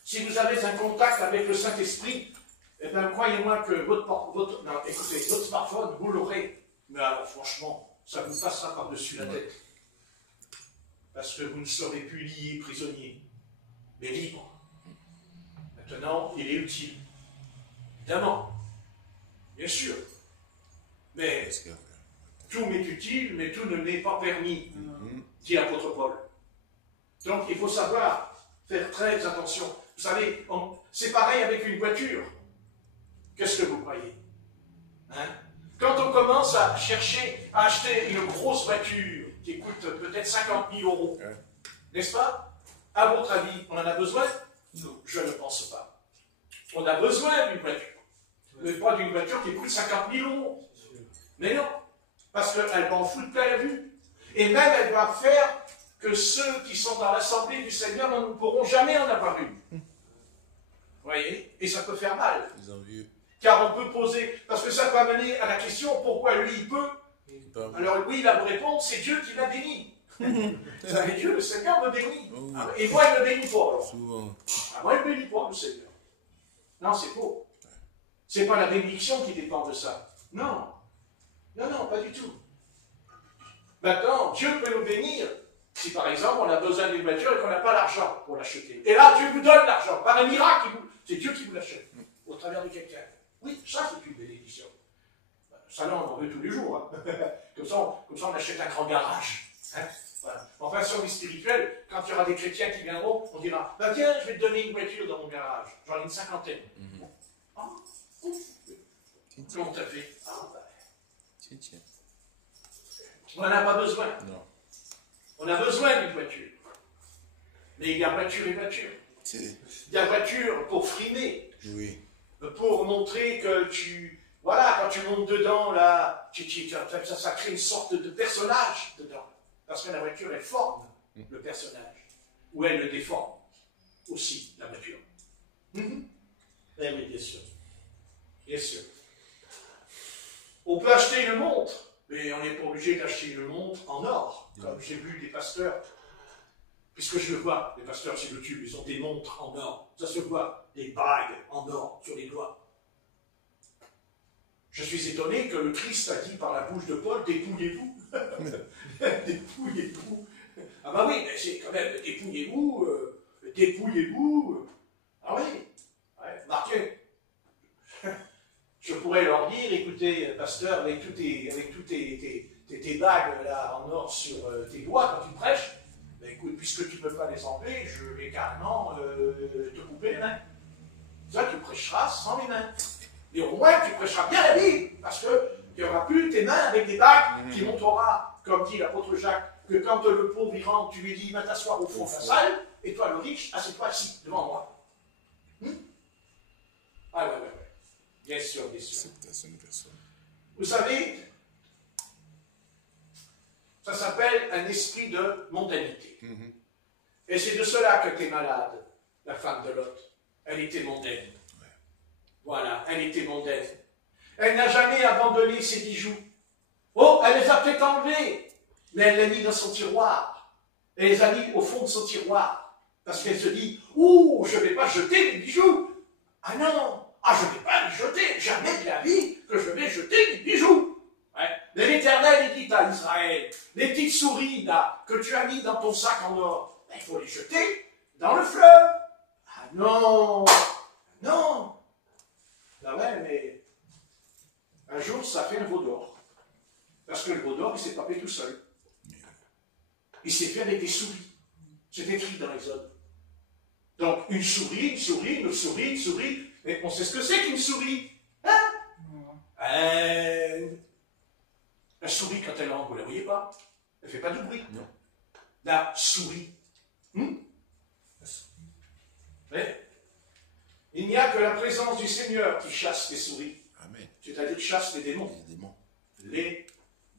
si vous avez un contact avec le Saint-Esprit, eh bien, croyez-moi que votre smartphone, vous l'aurez. Mais alors, franchement, ça vous passera par-dessus la tête. Parce que vous ne serez plus lié, prisonnier, mais libre. Maintenant, il est utile. Évidemment. Bien sûr. Mais tout m'est utile, mais tout ne m'est pas permis, dit l'apôtre Paul. Donc, il faut savoir faire très attention. Vous savez, c'est pareil avec une voiture. Qu'est-ce que vous croyez? Quand on commence à chercher à acheter une grosse voiture qui coûte peut-être 50 000 €, n'est-ce pas? À votre avis, on en a besoin? Non, je ne pense pas. On a besoin d'une voiture. Mais pas d'une voiture qui coûte 50 000 €. Mais non, parce qu'elle va en foutre plein la vue. Et même elle va faire que ceux qui sont dans l'assemblée du Seigneur ne pourront jamais en avoir une. Vous voyez? Et ça peut faire mal. Car on peut poser, parce que ça peut amener à la question, pourquoi lui il peut? Alors oui, la réponse, c'est Dieu qui l'a béni. Et Dieu, le Seigneur me bénit. Et moi, il ne me bénit pas. Alors. Moi, il ne me bénit pas, le Seigneur. Non, c'est faux. Ce n'est pas la bénédiction qui dépend de ça. Non. Non, non, pas du tout. Maintenant, Dieu peut nous bénir si, par exemple, on a besoin d'une voiture et qu'on n'a pas l'argent pour l'acheter. Et là, Dieu vous donne l'argent. Par un miracle, c'est Dieu qui vous l'achète. Au travers de quelqu'un. Oui, ça, c'est une bénédiction. Ça, là, on en veut tous les jours. Hein. Comme ça, on achète un grand garage. Hein. Voilà. Enfin, sur les spirituels, quand il y aura des chrétiens qui viendront, on dira, bah, tiens, je vais te donner une voiture dans mon garage. J'en ai une 50aine. Ah, comment t'as fait? Ah, bah. Tiens. On n'en a pas besoin. Non. On a besoin d'une voiture. Mais il y a voiture et voiture. Il y a voiture pour frimer. Oui. Pour montrer que voilà, quand tu montes dedans, là, ça crée une sorte de personnage dedans. Parce que la voiture, elle forme le personnage. Ou elle le déforme. Aussi, la voiture. Eh oui, bien sûr. Bien sûr. On peut acheter une montre, mais on n'est pas obligé d'acheter une montre en or. Comme j'ai vu des pasteurs, puisque je le vois, les pasteurs sur YouTube, ils ont des montres en or. Ça se voit, des bagues en or sur les doigts. Je suis étonné que le Christ a dit par la bouche de Paul, dépouillez-vous. Dépouillez-vous. Ah bah oui, mais c'est quand même, dépouillez-vous, dépouillez-vous. Ah oui, ouais, Marquez. Je pourrais leur dire, écoutez, pasteur, avec toutes tes bagues là, en or sur tes doigts quand tu prêches, ben écoute, puisque tu ne peux pas les enlever, je vais carrément te couper les mains. Ça, tu prêcheras sans les mains. Et au moins, tu prêcheras bien la Bible, parce qu'il n'y aura plus tes mains avec des bagues qui montrera, comme dit l'apôtre Jacques, que quand le pauvre y rentre, tu lui dis, va t'asseoir au fond de la salle, et toi, le riche, assieds-toi ici, devant moi. Ah ouais. Bien sûr, bien sûr. Vous savez, ça s'appelle un esprit de mondanité. Et c'est de cela que tu es malade. la femme de Lot. Elle était mondaine. Voilà, elle était mondaine. Elle n'a jamais abandonné ses bijoux. Oh, elle les a peut-être enlevés, mais elle les a mis dans son tiroir. Elle les a mis au fond de son tiroir. Parce qu'elle se dit, ouh, je ne vais pas jeter les bijoux. Ah non, je ne vais pas les jeter. Jamais de la vie que je vais jeter les bijoux. Ouais. Mais l'Éternel dit à Israël, les petites souris là, que tu as mis dans ton sac en or, il faut les jeter dans le fleuve. Ah non, non. Ah ouais, mais un jour, ça fait un veau d'or. Parce que le veau d'or, il ne s'est pas fait tout seul. Il s'est fait avec des souris. C'est écrit dans l'Exode. Donc, une souris, une souris, une souris, une souris. Mais on sait ce que c'est qu'une souris. Hein? La souris, quand elle entre, vous ne la voyez pas. Elle ne fait pas de bruit. Non. La souris. Mais il n'y a que la présence du Seigneur qui chasse les souris. Amen. C'est-à-dire chasse les démons. Les démons. Les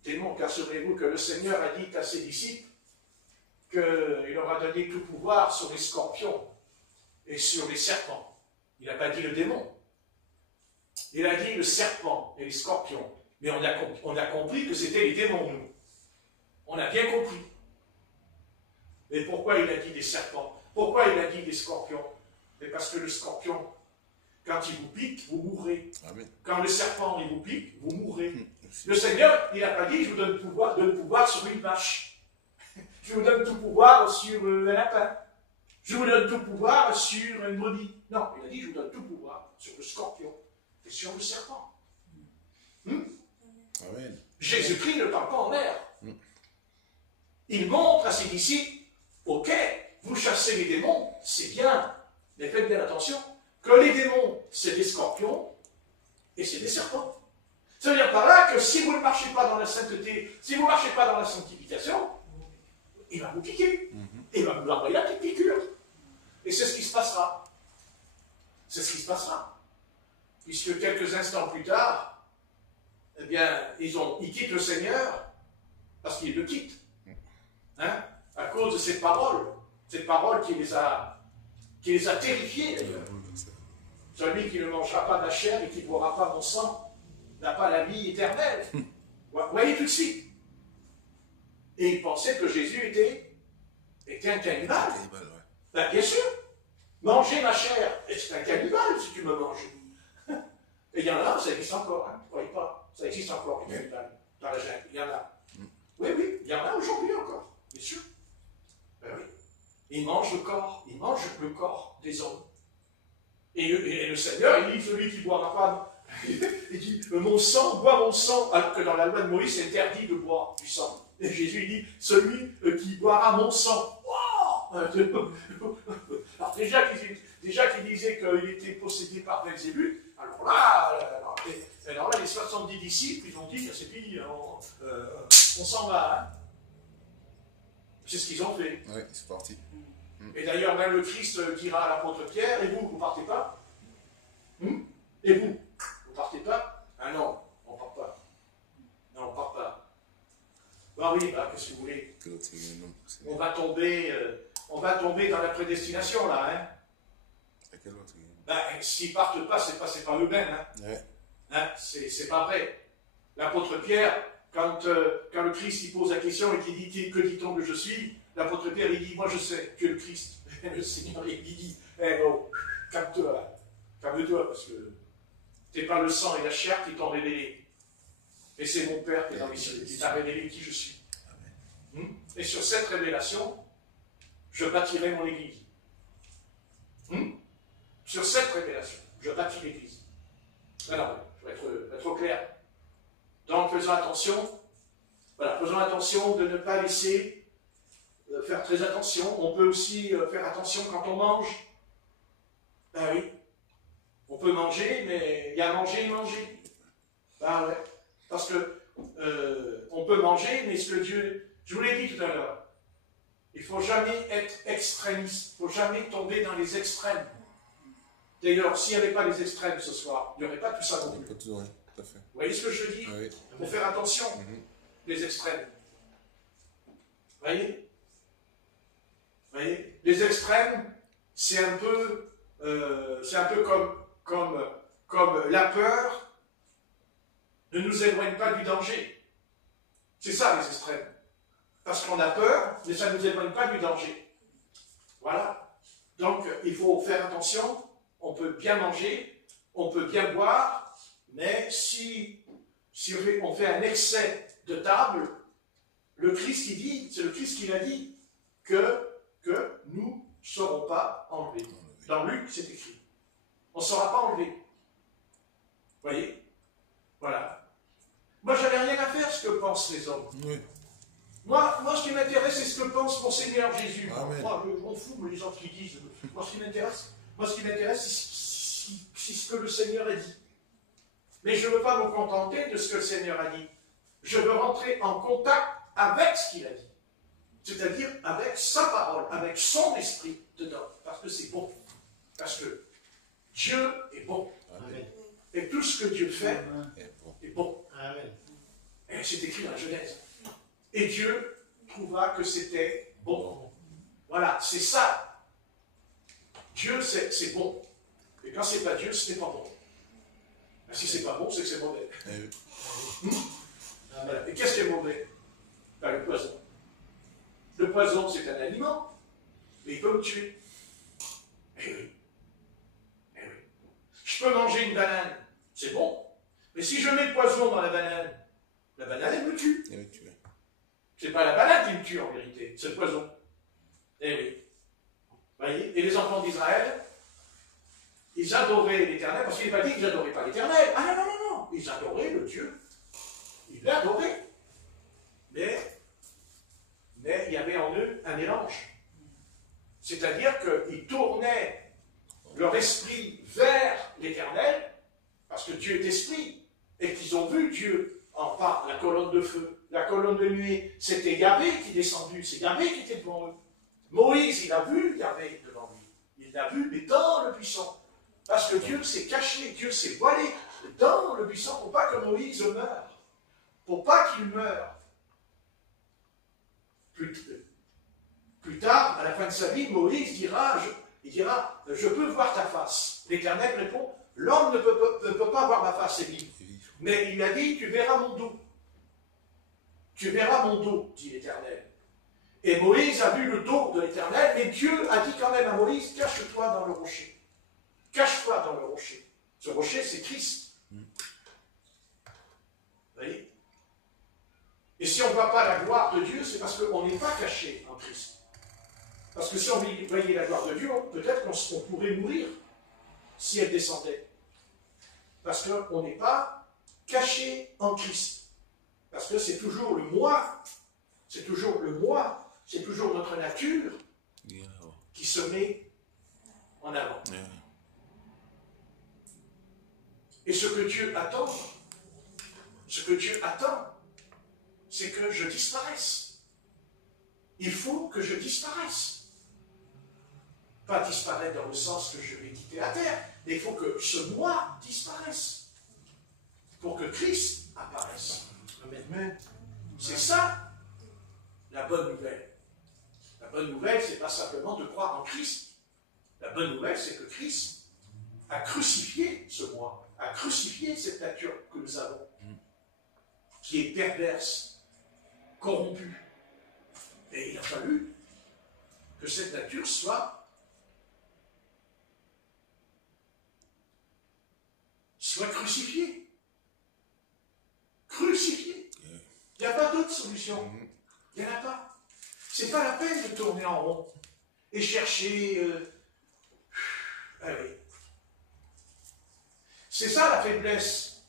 démons, car souvenez-vous que le Seigneur a dit à ses disciples qu'il leur a donné tout pouvoir sur les scorpions et sur les serpents. Il n'a pas dit le démon. Il a dit le serpent et les scorpions. Mais on a compris que c'était les démons, nous. On a bien compris. Mais pourquoi il a dit des serpents? Pourquoi il a dit des scorpions? C'est parce que le scorpion, quand il vous pique, vous mourrez. Amen. Quand le serpent, il vous pique, vous mourrez. Le Seigneur, il n'a pas dit, je vous donne le pouvoir sur une vache. Je vous donne tout pouvoir sur un lapin. Je vous donne tout pouvoir sur une brebis. Non, il a dit, je vous donne tout pouvoir sur le scorpion et sur le serpent. Amen. Jésus-Christ ne parle pas en l'air. Il montre à ses disciples, ok, vous chassez les démons, c'est bien, mais faites bien attention, que les démons, c'est des scorpions et c'est des serpents. Ça veut dire par là que si vous ne marchez pas dans la sainteté, si vous ne marchez pas dans la sanctification, il va vous piquer. Il va vous envoyer la petite piqûre. Et c'est ce qui se passera. C'est ce qui se passera. Puisque quelques instants plus tard, eh bien, ils quittent le Seigneur parce qu'ils le quittent. Hein? À cause de cette parole qui les a terrifiés d'ailleurs. Celui qui ne mangera pas ma chair et qui ne boira pas mon sang n'a pas la vie éternelle. Vous voyez tout de suite. Et ils pensaient que Jésus était un cannibale. Ben, bien sûr. Manger ma chair, c'est un cannibale si tu me manges. Et il y en a, ça existe encore, hein, ne croyez pas. Ça existe encore, les cannibales, dans la jungle. Il y en a. Oui, il y en a aujourd'hui encore, bien sûr. Ben oui. Ils mangent le corps des hommes. Et le Seigneur, il dit, celui qui boira pas, il dit, mon sang, bois mon sang, alors que dans la loi de Moïse, c'est interdit de boire du sang. Et Jésus, il dit, celui qui boira mon sang. Oh, alors déjà qu'il disait qu'il était possédé par Belzébuth, alors là, les 70 disciples, ils ont dit, c'est fini, on s'en va. Hein. C'est ce qu'ils ont fait. Oui, c'est parti. Et d'ailleurs, même le Christ dira à l'apôtre Pierre, et vous ne partez pas? Et vous ne partez pas? Ah non, on ne part pas. Non, on ne part pas. Ben oui, qu'est-ce que vous voulez? On va tomber dans la prédestination, là. Hein? S'ils ne partent pas, c'est pas eux-mêmes. Hein? Ouais. Hein? C'est pas vrai. L'apôtre Pierre, quand le Christ il pose la question et qu'il dit, que dit-on que je suis? L'apôtre Pierre, il dit, moi je sais, tu es le Christ. Le Seigneur, il dit, calme-toi, parce que c'est pas le sang et la chair qui t'ont révélé. Et c'est mon Père qui est dans les cieux, qui t'a révélé qui je suis. Et sur cette révélation, je bâtirai mon église. Sur cette révélation, je bâtis l'église. Alors, je vais être clair. Donc, faisons attention. Voilà, faisons attention de ne pas laisser faire très attention. On peut aussi faire attention quand on mange. Ben oui. On peut manger, mais il y a manger et manger. Ben ouais. Parce que on peut manger, mais ce que Dieu... Je vous l'ai dit tout à l'heure. Il ne faut jamais être extrémiste. Il ne faut jamais tomber dans les extrêmes. D'ailleurs, s'il n'y avait pas les extrêmes ce soir, il n'y aurait pas tout ça non plus. Tout à fait. Vous voyez ce que je dis? Oui. Il faut faire attention, les extrêmes. Vous voyez? Les extrêmes, c'est un peu comme la peur ne nous éloigne pas du danger. C'est ça les extrêmes. Parce qu'on a peur, mais ça ne nous éloigne pas du danger. Voilà. Donc, il faut faire attention. On peut bien manger, on peut bien boire, mais si on fait un excès de table, le Christ, c'est le Christ qui l'a dit, que nous ne serons pas enlevés. Dans Luc, c'est écrit. On ne sera pas enlevés. Vous voyez? Voilà. Moi, j'avais rien à faire ce que pensent les hommes. Oui. Moi, ce qui m'intéresse, c'est ce que pense mon Seigneur Jésus. Moi, je m'en fous, les gens qui disent. Moi, ce qui m'intéresse, c'est ce que le Seigneur a dit. Mais je ne veux pas me contenter de ce que le Seigneur a dit. Je veux rentrer en contact avec ce qu'il a dit. C'est-à-dire avec sa parole, avec son esprit dedans. Parce que c'est bon. Parce que Dieu est bon. Amen. Et tout ce que Dieu fait est bon. Amen. Et c'est écrit dans la Genèse. Et Dieu trouva que c'était bon. Voilà, c'est ça. Dieu, c'est bon. Et quand c'est pas Dieu, ce n'est pas bon. Et si c'est pas bon, c'est que c'est mauvais. Voilà. Et qu'est-ce qui est mauvais? Ben, le poison. Le poison, c'est un aliment, mais il peut me tuer. Eh oui. Eh oui. Je peux manger une banane, c'est bon. Mais si je mets le poison dans la banane, elle me tue. C'est pas la banane qui me tue en vérité, c'est le poison. Eh oui. Voyez. Et les enfants d'Israël, ils adoraient l'Éternel, parce qu'il n'est pas dit qu'ils n'adoraient pas l'Éternel. Ah non. Ils adoraient le Dieu. Ils l'adoraient. Mais il y avait en eux un mélange. C'est-à-dire qu'ils tournaient leur esprit vers l'Éternel, parce que Dieu est esprit, et qu'ils ont vu Dieu par la colonne de feu. La colonne de nuée, c'était Yahvé qui est descendu, c'est Yahvé qui était devant eux. Moïse, il a vu Yahvé devant lui. Il l'a vu, mais dans le buisson. Parce que Dieu s'est caché, Dieu s'est voilé dans le buisson pour pas que Moïse meure. Pour pas qu'il meure. Plus tard, à la fin de sa vie, Moïse dira, je peux voir ta face. L'Éternel répond, l'homme ne peut pas voir ma face, c'est vivre. Mais il a dit, tu verras mon dos. Tu verras mon dos, dit l'Éternel. Et Moïse a vu le dos de l'Éternel, mais Dieu a dit quand même à Moïse, cache-toi dans le rocher. Cache-toi dans le rocher. Ce rocher, c'est Christ. Vous voyez? Et si on ne voit pas la gloire de Dieu, c'est parce qu'on n'est pas caché en Christ. Parce que si on voyait la gloire de Dieu, peut-être qu'on pourrait mourir si elle descendait. Parce qu'on n'est pas caché en Christ. Parce que c'est toujours le moi, c'est toujours le moi, c'est toujours notre nature qui se met en avant. Et ce que Dieu attend, c'est que je disparaisse. Il faut que je disparaisse. Pas disparaître dans le sens que je vais quitter la terre, mais il faut que ce moi disparaisse. Pour que Christ apparaisse. Amen. C'est ça, la bonne nouvelle. La bonne nouvelle, c'est pas simplement de croire en Christ. La bonne nouvelle, c'est que Christ a crucifié ce moi, a crucifié cette nature que nous avons, qui est perverse, corrompue. Et il a fallu que cette nature soit crucifiée. Crucifiée. Il n'y a pas d'autre solution. Il n'y en a pas. Ce n'est pas la peine de tourner en rond et chercher... allez. C'est ça la faiblesse.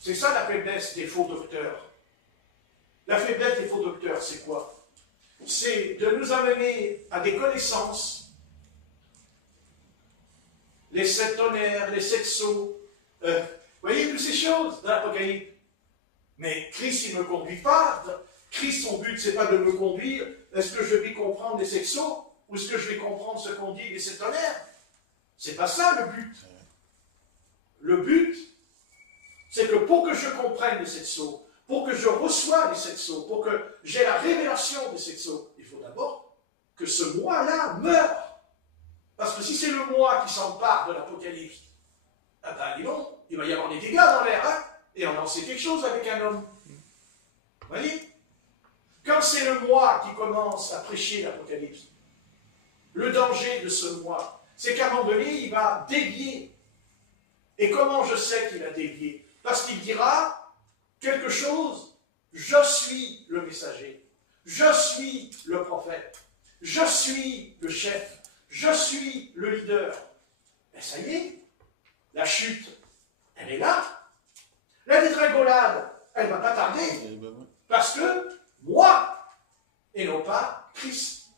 C'est ça la faiblesse des faux docteurs. La faiblesse des faux docteurs, c'est quoi? C'est de nous amener à des connaissances, les 7 tonnerres, les 7 sceaux, vous voyez toutes ces choses dans l'Apocalypse. Mais Christ, il ne me conduit pas. Christ, son but, ce n'est pas de me conduire. Est-ce que je vais comprendre les 7 sceaux? Ou est-ce que je vais comprendre ce qu'on dit les 7 tonnerres? C'est pas ça le but. Le but, c'est que pour que je comprenne les 7 sceaux, pour que je reçoive les 7 sceaux, pour que j'ai la révélation des 7 sceaux, il faut d'abord que ce moi-là meure. Parce que si c'est le moi qui s'empare de l'Apocalypse, ah ben dis donc, il va y avoir des dégâts dans l'air, hein, et on en sait quelque chose avec un homme. Vous voyez? Quand c'est le moi qui commence à prêcher l'Apocalypse, le danger de ce moi, c'est qu'à un moment donné, il va dévier. Et comment je sais qu'il a dévié? Parce qu'il dira quelque chose, je suis le messager, je suis le prophète, je suis le chef, je suis le leader. Et ça y est, la chute, elle est là. La dégringolade, elle ne va pas tarder. Parce que moi, et non pas Christ.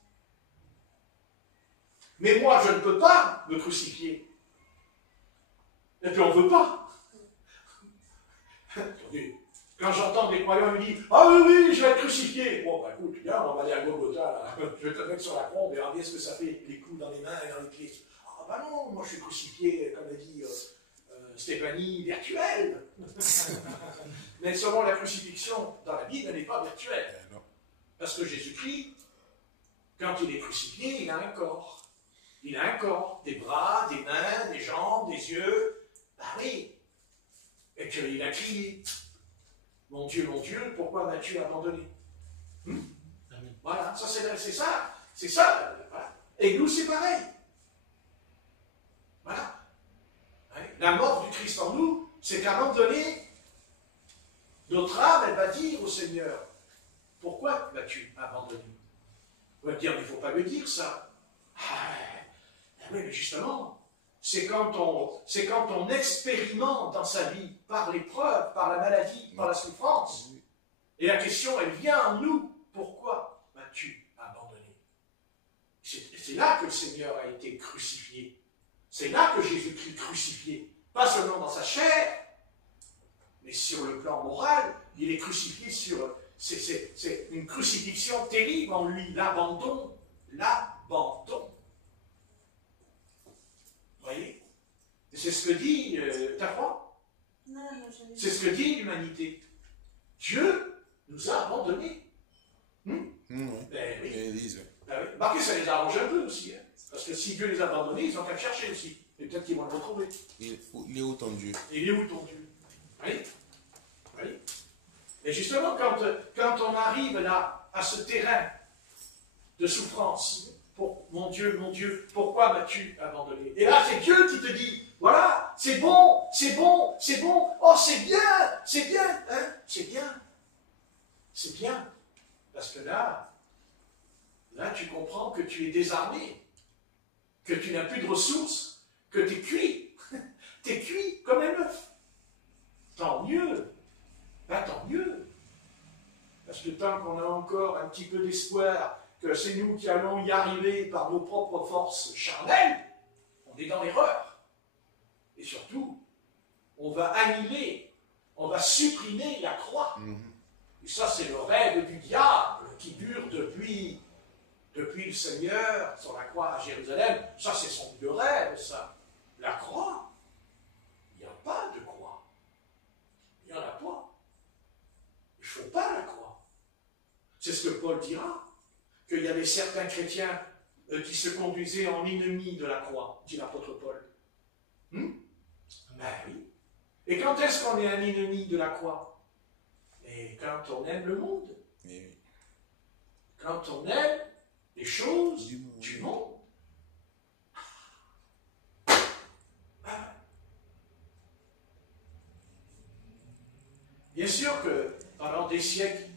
Mais moi, je ne peux pas me crucifier. Et puis on ne veut pas. Attendez, quand j'entends des croyants me dire « Ah oui, oui, je vais être crucifié !» Bon, bah écoute, viens, on va aller à Golgotha, là. Je vais te mettre sur la croix, on verra bien ce que ça fait, les coups dans les mains et dans les pieds. Ah bah non, moi je suis crucifié, comme a dit Stéphanie, virtuel. Mais seulement la crucifixion dans la Bible, elle n'est pas virtuelle. Parce que Jésus-Christ, quand il est crucifié, il a un corps. Il a un corps, des bras, des mains, des jambes, des yeux. Bah oui. Et qu'il a crié. Mon Dieu, pourquoi m'as-tu abandonné? Voilà, ça c'est ça. C'est ça. Voilà. Et nous, c'est pareil. Voilà. La mort du Christ en nous, c'est qu'à un moment donné, notre âme, elle va dire au Seigneur, pourquoi m'as-tu abandonné? On va dire, mais il ne faut pas me dire ça. Oui, mais justement, c'est quand on expérimente dans sa vie, par l'épreuve, par la maladie, par la souffrance. Et la question, elle vient en nous. Pourquoi m'as-tu abandonné? C'est là que le Seigneur a été crucifié. C'est là que Jésus-Christ crucifié. Pas seulement dans sa chair, mais sur le plan moral, il est crucifié sur... C'est une crucifixion terrible en lui, l'abandon. L'abandon. Vous voyez? C'est ce que dit ta foi. C'est ce que dit l'humanité. Dieu nous a abandonnés. Ben oui. Ben oui. Marquez, ça les arrange un peu aussi. Hein. Parce que si Dieu les a abandonnés, ils ont qu'à le chercher aussi. Et peut-être qu'ils vont le retrouver. Il est où ton Dieu? Il est où ton Dieu? Oui. Oui. Et justement, quand on arrive là, à ce terrain de souffrance, mon Dieu, pourquoi m'as-tu abandonné? Et là, c'est Dieu qui te dit, voilà, c'est bon, oh, c'est bien, hein, c'est bien. Parce que là, tu comprends que tu es désarmé, que tu n'as plus de ressources, que tu es cuit, tu es cuit comme un œuf. Tant mieux, tant mieux. Parce que tant qu'on a encore un petit peu d'espoir, que c'est nous qui allons y arriver par nos propres forces charnelles, on est dans l'erreur. Et surtout, on va annihiler, on va supprimer la croix. Et ça, c'est le rêve du diable qui dure depuis le Seigneur sur la croix à Jérusalem. Ça, c'est son vieux rêve, ça. La croix. Il n'y a pas de croix. Il n'y en a pas. Il ne faut pas la croix. C'est ce que Paul dira. Qu'il y avait certains chrétiens qui se conduisaient en ennemis de la croix, dit l'apôtre Paul. Ben oui. Et quand est-ce qu'on est un ennemi de la croix? Et quand on aime le monde. Quand on aime les choses du monde. Bien sûr que pendant des siècles,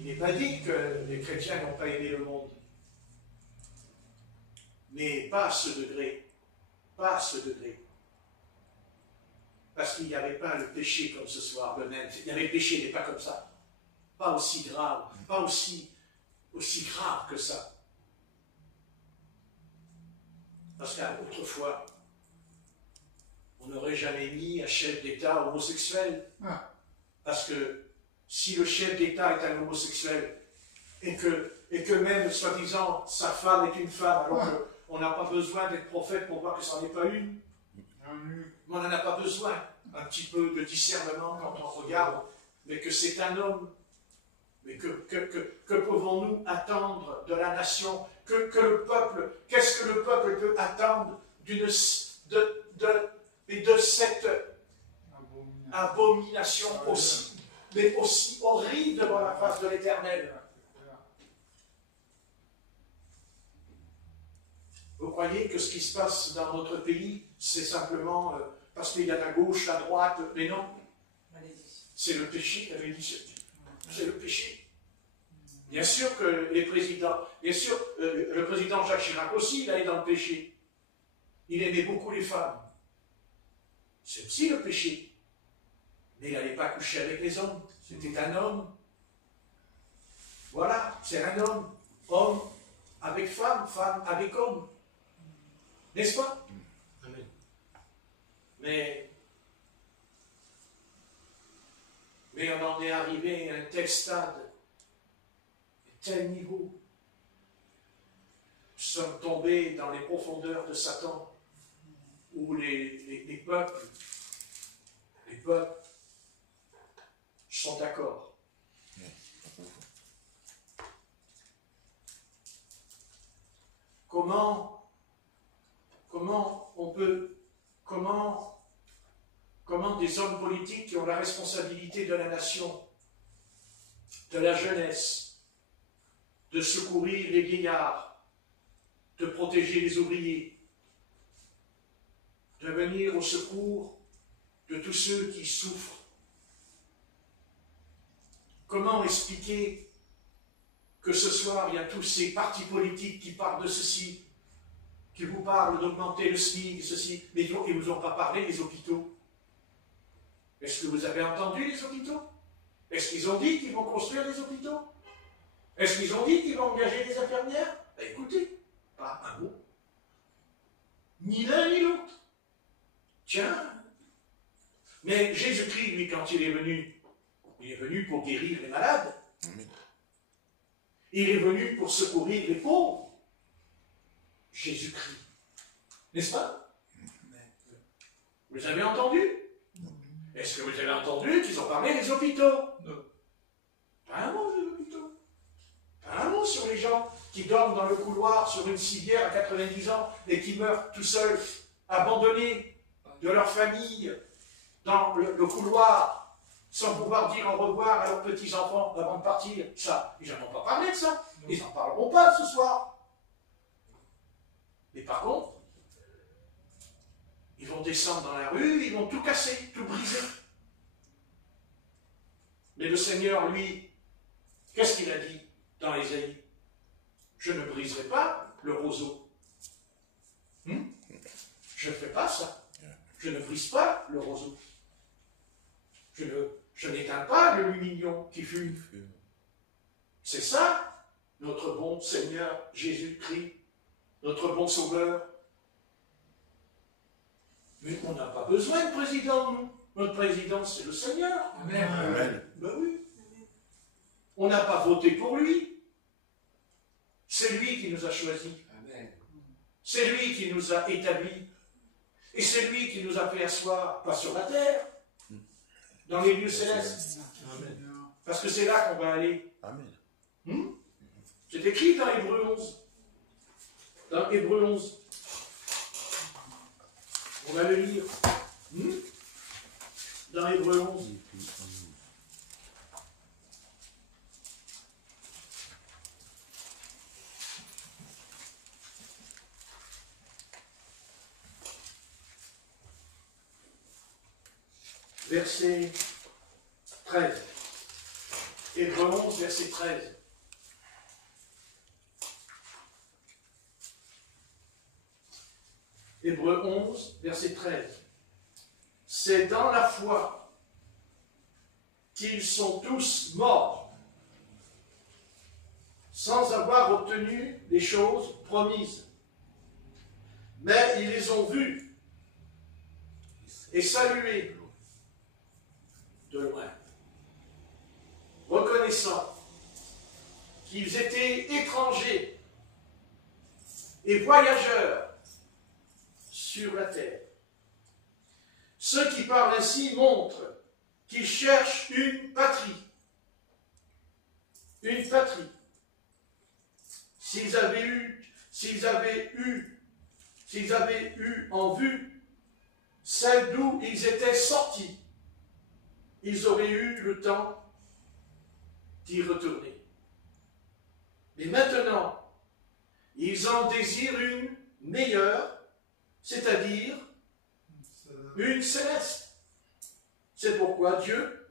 il n'est pas dit que les chrétiens n'ont pas aimé le monde. Mais pas à ce degré. Pas à ce degré. Parce qu'il n'y avait pas le péché comme ce soir, le même. Il y avait le péché, mais pas comme ça. Pas aussi grave. Pas aussi grave que ça. Parce qu'autrefois, on n'aurait jamais mis un chef d'État homosexuel. Parce que si le chef d'État est un homosexuel, et que même, soi-disant, sa femme est une femme, alors qu'on n'a pas besoin d'être prophète pour voir que ça n'en est pas une. On n'en a pas besoin. Un petit peu de discernement quand on regarde, mais que c'est un homme. Mais que pouvons-nous attendre de la nation? Que le peuple, qu'est-ce que le peuple peut attendre de cette abomination aussi, mais aussi horrible devant la face de l'Éternel? Vous croyez que ce qui se passe dans notre pays, c'est simplement parce qu'il y a la gauche, la droite? Mais non. C'est le péché, la malédiction. C'est le péché. Bien sûr que les présidents, bien sûr, le président Jacques Chirac aussi, il allait dans le péché. Il aimait beaucoup les femmes. C'est aussi le péché. Mais il n'allait pas coucher avec les hommes. C'était un homme. Voilà, c'est un homme. Homme avec femme, femme avec homme. N'est-ce pas? Amen. Mais on en est arrivé à un tel stade, à un tel niveau. Nous sommes tombés dans les profondeurs de Satan, où les peuples sont d'accord. Comment des hommes politiques qui ont la responsabilité de la nation, de la jeunesse, de secourir les vieillards, de protéger les ouvriers, de venir au secours de tous ceux qui souffrent. Comment expliquer que ce soir, il y a tous ces partis politiques qui parlent de ceci, qui vous parlent d'augmenter le SMIC, ceci, mais ils ne vous ont pas parlé des hôpitaux? Est-ce que vous avez entendu les hôpitaux? Est-ce qu'ils ont dit qu'ils vont construire des hôpitaux? Est-ce qu'ils ont dit qu'ils vont engager des infirmières? Ben écoutez, pas un mot. Ni l'un ni l'autre. Tiens. Mais Jésus-Christ, lui, quand il est venu pour guérir les malades. Il est venu pour secourir les pauvres. Jésus-Christ. N'est-ce pas? Vous avez entendu? Est-ce que vous avez entendu qu'ils ont parlé des hôpitaux? Non. Pas un mot des hôpitaux. Pas un mot sur les gens qui dorment dans le couloir sur une civière à 90 ans et qui meurent tout seuls, abandonnés de leur famille, dans le couloir, sans pouvoir dire au revoir à leurs petits-enfants avant de partir. Ça, ils n'en ont pas parlé de ça. Ils n'en parleront pas ce soir. Mais par contre, ils vont descendre dans la rue, ils vont tout casser, tout briser. Mais le Seigneur, lui, qu'est-ce qu'il a dit dans Ésaïe? Je ne briserai pas le roseau. Je ne fais pas ça. Je ne brise pas le roseau. Je n'éteins pas le lumignon qui fume. C'est ça, notre bon Seigneur Jésus-Christ, notre bon Sauveur. Mais on n'a pas besoin de président, nous. Notre président, c'est le Seigneur. Amen. Amen. Ben oui. On n'a pas voté pour lui. C'est lui qui nous a choisis. Amen. C'est lui qui nous a établis. Et c'est lui qui nous a fait asseoir, pas sur la terre, dans les lieux célestes. Amen. Parce que c'est là qu'on va aller. Amen. C'est écrit dans Hébreux 11. Dans Hébreux 11. On va le lire. Dans Hébreux 11. Verset 13. Hébreux 11, verset 13. Hébreux 11, verset 13. C'est dans la foi qu'ils sont tous morts, sans avoir obtenu les choses promises. Mais ils les ont vues et saluées de loin, reconnaissant qu'ils étaient étrangers et voyageurs sur la terre. Ceux qui parlent ainsi montrent qu'ils cherchent une patrie. une patrie, s'ils avaient eu en vue celle d'où ils étaient sortis, ils auraient eu le temps d'y retourner. Mais maintenant, ils en désirent une meilleure, c'est-à-dire une céleste. C'est pourquoi Dieu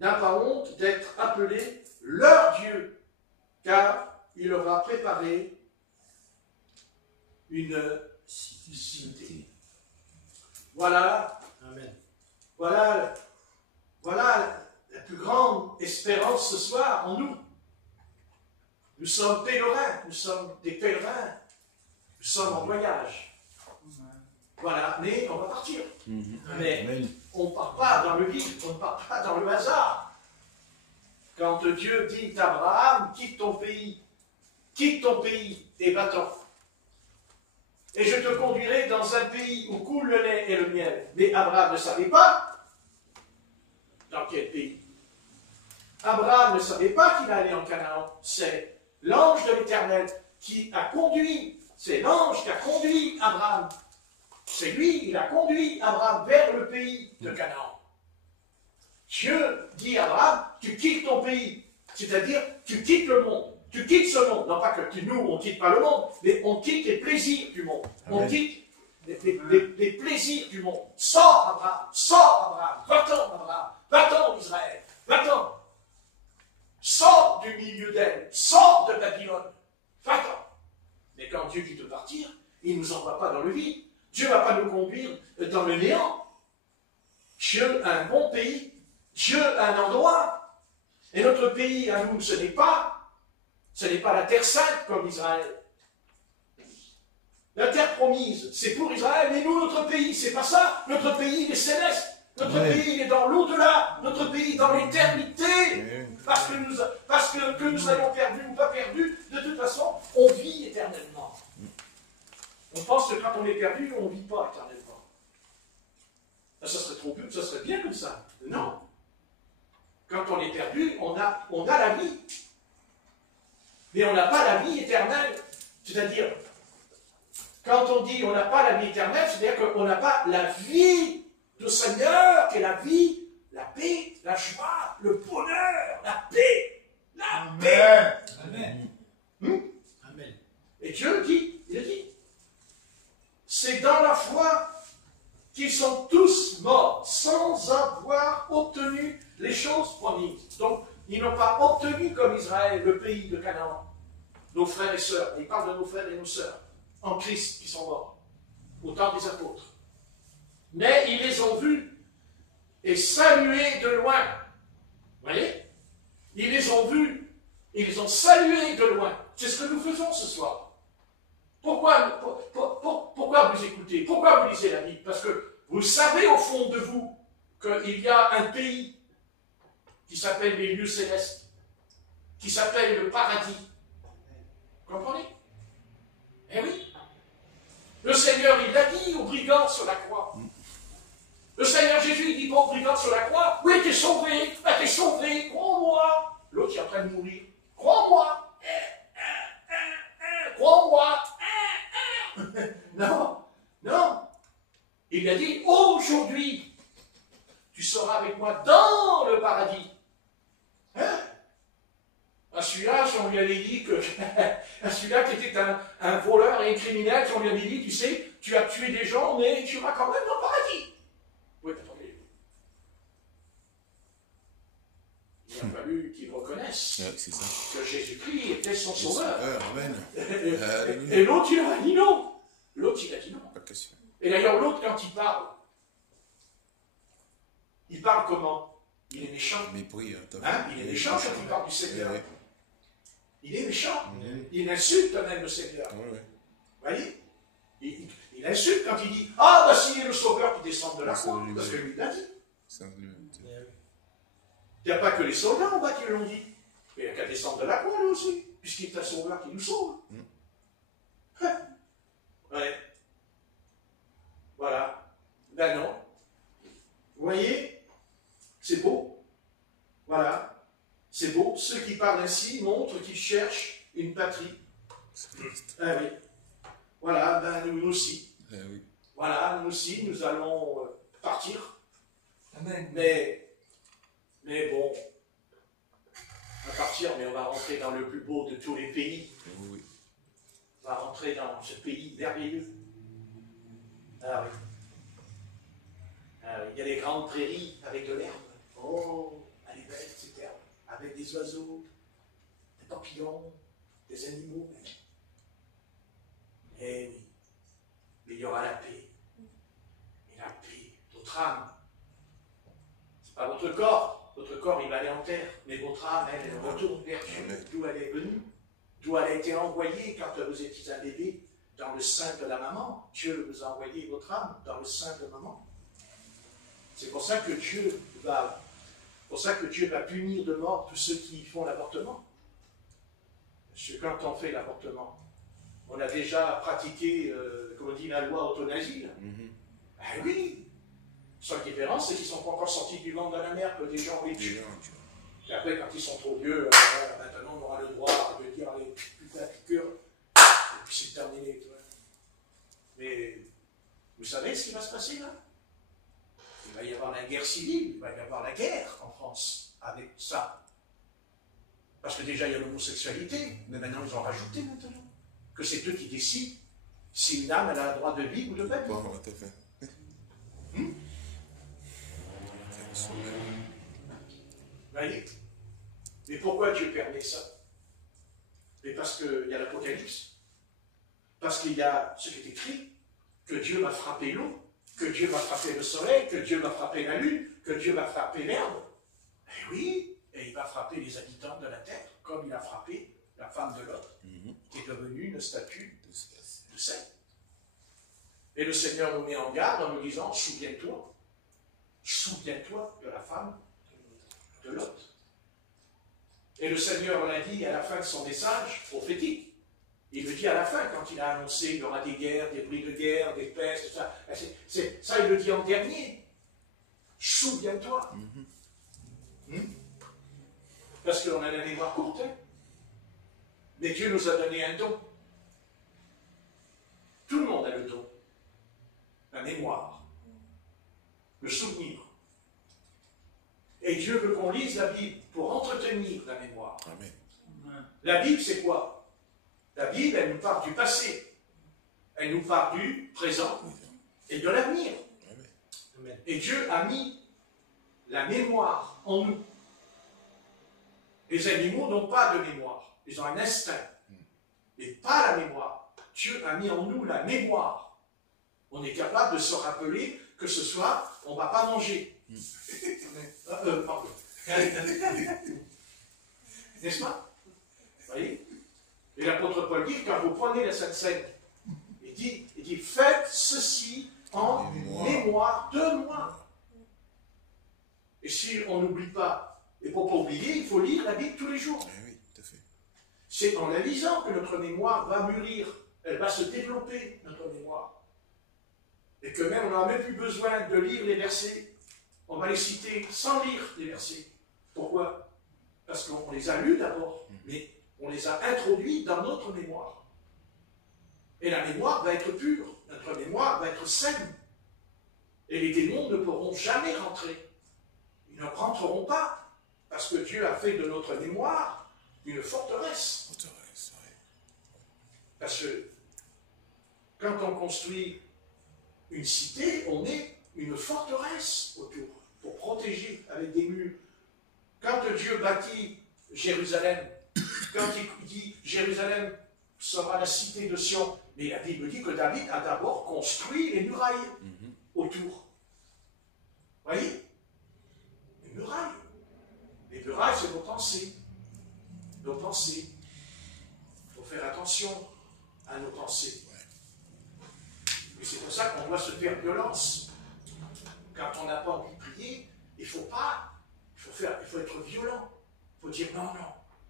n'a pas honte d'être appelé leur Dieu, car il leur a préparé une cité. Voilà, Amen. voilà la plus grande espérance ce soir en nous. Nous sommes pèlerins, nous sommes des pèlerins, nous sommes en voyage. Voilà, mais on va partir. Mais on ne part pas dans le vide, on ne part pas dans le hasard. Quand Dieu dit à Abraham, quitte ton pays et va-t'en. Et je te conduirai dans un pays où coule le lait et le miel. Mais Abraham ne savait pas dans quel pays. Abraham ne savait pas qu'il allait en Canaan. C'est l'ange de l'Éternel qui a conduit. C'est l'ange qui a conduit Abraham. C'est lui, il a conduit Abraham vers le pays de Canaan. Dieu dit à Abraham, tu quittes ton pays. C'est-à-dire, tu quittes le monde. Tu quittes ce monde. Non pas que nous, on ne quitte pas le monde, mais on quitte les plaisirs du monde. Amen. On quitte les plaisirs du monde. Sors, Abraham. Va-t'en, Abraham. Va-t'en, Israël. Va-t'en. Sors du milieu d'elle. Sors de Babylone. Va-t'en. Mais quand Dieu dit de partir, il ne nous envoie pas dans le vide. Dieu ne va pas nous conduire dans le néant. Dieu a un bon pays. Dieu a un endroit. Et notre pays, à nous, ce n'est pas la terre sainte comme Israël. La terre promise, c'est pour Israël, mais nous, notre pays, c'est pas ça. Notre pays, il est céleste. Notre pays, il est dans l'au-delà. Notre pays, dans l'éternité. Parce que nous soyons perdus ou pas perdus, de toute façon, on vit éternellement. On pense que quand on est perdu, on ne vit pas éternellement. Ça serait trop bien, ça serait bien comme ça. Non. Quand on est perdu, on a la vie. Mais on n'a pas la vie éternelle. C'est-à-dire, quand on dit on n'a pas la vie éternelle, c'est-à-dire qu'on n'a pas la vie du Seigneur, qui est la vie, la paix, la joie, le bonheur, la paix. La paix. Amen. Amen. Et Dieu dit, il a dit, c'est dans la foi qu'ils sont tous morts sans avoir obtenu les choses promises. Donc, ils n'ont pas obtenu comme Israël le pays de Canaan. Nos frères et sœurs, il parle de nos frères et nos sœurs en Christ qui sont morts, au temps des apôtres. Mais ils les ont vus et salués de loin. Vous voyez? Ils les ont vus, ils les ont salués de loin. C'est ce que nous faisons ce soir. Pourquoi vous écoutez? Pourquoi vous lisez la Bible? Parce que vous savez au fond de vous qu'il y a un pays qui s'appelle les lieux célestes, qui s'appelle le paradis. Vous comprenez? Eh oui. Le Seigneur, il l'a dit aux brigands sur la croix. Le Seigneur Jésus, il dit pas aux brigands sur la croix, oui, t'es sauvé, t'es sauvé, crois-moi. L'autre, il est en train de mourir. Crois-moi. Crois-moi. Non, non. Il a dit, aujourd'hui, tu seras avec moi dans le paradis. Hein? À celui-là, si on lui avait dit que, à celui-là qui était un voleur et un criminel, si on lui avait dit, tu sais, tu as tué des gens, mais tu iras quand même dans le paradis. Oui, attendez. Il a fallu qu'il reconnaisse que Jésus-Christ était son sauveur. Amen. Et l'autre, il a dit non. L'autre, il a dit non. Pas de question. Et d'ailleurs, l'autre, quand il parle comment? Il est méchant. Mépris. Hein? Il est méchant quand il parle du Seigneur. Ouais. Il est méchant. Il insulte même le Seigneur. Ouais. Vous voyez? Il insulte quand il dit, ah, voici le Sauveur qui descend de la croix. Parce que lui, il l'a dit. Il n'y a pas que les soldats en bas qui l'ont dit. Il n'y a qu'à descendre de la croix, lui aussi. Puisqu'il est un Sauveur qui nous sauve. Ouais. Voilà. Ben non. Vous voyez? C'est beau. Voilà. C'est beau. Ceux qui parlent ainsi montrent qu'ils cherchent une patrie. Ah oui. Voilà, ben nous aussi. Ah oui. Voilà, nous aussi, nous allons partir. Amen. Mais bon, on va partir, mais on va rentrer dans le plus beau de tous les pays. Oui. On va rentrer dans ce pays merveilleux. Ah oui. Ah oui. Il y a des grandes prairies avec de l'herbe. Oh, elle est belle cette herbe. Avec des oiseaux, des papillons, des animaux. Eh oui. Mais il y aura la paix. Et la paix, votre âme. C'est pas votre corps. Votre corps, il va aller en terre. Mais votre âme, elle retourne vers Dieu, d'où elle est venue, d'où elle a été envoyée quand vous étiez un bébé dans le sein de la maman. Dieu vous a envoyé votre âme dans le sein de maman. C'est pour ça que Dieu va punir de mort tous ceux qui font l'avortement. Parce que quand on fait l'avortement, on a déjà pratiqué, comme on dit, la loi euthanasie. Ah oui. Seule différence, c'est qu'ils ne sont pas encore sortis du ventre de la mère que des gens les tuent. Et après, quand ils sont trop vieux, maintenant on aura le droit de dire allez, putain, piqûre, et puis c'est terminé. Tu vois. Mais vous savez ce qui va se passer là? Il va y avoir la guerre civile, il va y avoir la guerre en France avec ça. Parce que déjà il y a l'homosexualité, mais maintenant ils ont rajouté maintenant que c'est eux qui décident si une âme elle a le droit de vivre ou de pas vivre. Bon, tout à fait. Voyez? Mais pourquoi Dieu permet ça? Mais parce qu'il y a l'Apocalypse. Parce qu'il y a ce qui est écrit, que Dieu va frapper l'eau, que Dieu va frapper le soleil, que Dieu va frapper la lune, que Dieu va frapper l'herbe. Eh oui, et il va frapper les habitants de la terre, comme il a frappé la femme de Lot, qui est devenue une statue de sel. Et le Seigneur nous met en garde en nous disant, souviens-toi de la femme de Lot. Et le Seigneur l'a dit à la fin de son message prophétique. Il le dit à la fin, quand il a annoncé qu'il y aura des guerres, des bruits de guerre, des pestes, tout ça. Ça, il le dit en dernier. Souviens-toi. Parce qu'on a la mémoire courte. Hein? Mais Dieu nous a donné un don. Tout le monde a le don. La mémoire. Le souvenir. Et Dieu veut qu'on lise la Bible pour entretenir la mémoire. Amen. La Bible, c'est quoi? La Bible, elle nous parle du passé. Elle nous parle du présent et de l'avenir. Et Dieu a mis la mémoire en nous. Les animaux n'ont pas de mémoire. Ils ont un instinct. Mais pas la mémoire. Dieu a mis en nous la mémoire. On est capable de se rappeler que ce soir, on ne va pas manger. Pardon. N'est-ce pas? Vous voyez? Et l'apôtre Paul dit, quand vous prenez la Sainte Seine, il dit, faites ceci en mémoire de moi. Et si on n'oublie pas, et pour ne pas oublier, il faut lire la Bible tous les jours. Oui, tout à fait. C'est en la lisant que notre mémoire va mûrir, elle va se développer, notre mémoire. Et que même on n'a même plus besoin de lire les versets. On va les citer sans lire les versets. Pourquoi? Parce qu'on les a lus d'abord, mais on les a introduits dans notre mémoire. Et la mémoire va être pure, notre mémoire va être saine. Et les démons ne pourront jamais rentrer. Ils ne rentreront pas, parce que Dieu a fait de notre mémoire une forteresse. Parce que quand on construit une cité, on met une forteresse autour, pour protéger avec des murs. Quand Dieu bâtit Jérusalem, quand il dit Jérusalem sera la cité de Sion, mais la Bible dit que David a d'abord construit les murailles autour. Voyez? Les murailles. Les murailles, c'est nos pensées. Nos pensées. Il faut faire attention à nos pensées. Et c'est pour ça qu'on doit se faire violence. Quand on n'a pas envie de prier, il faut être violent. Il faut dire non,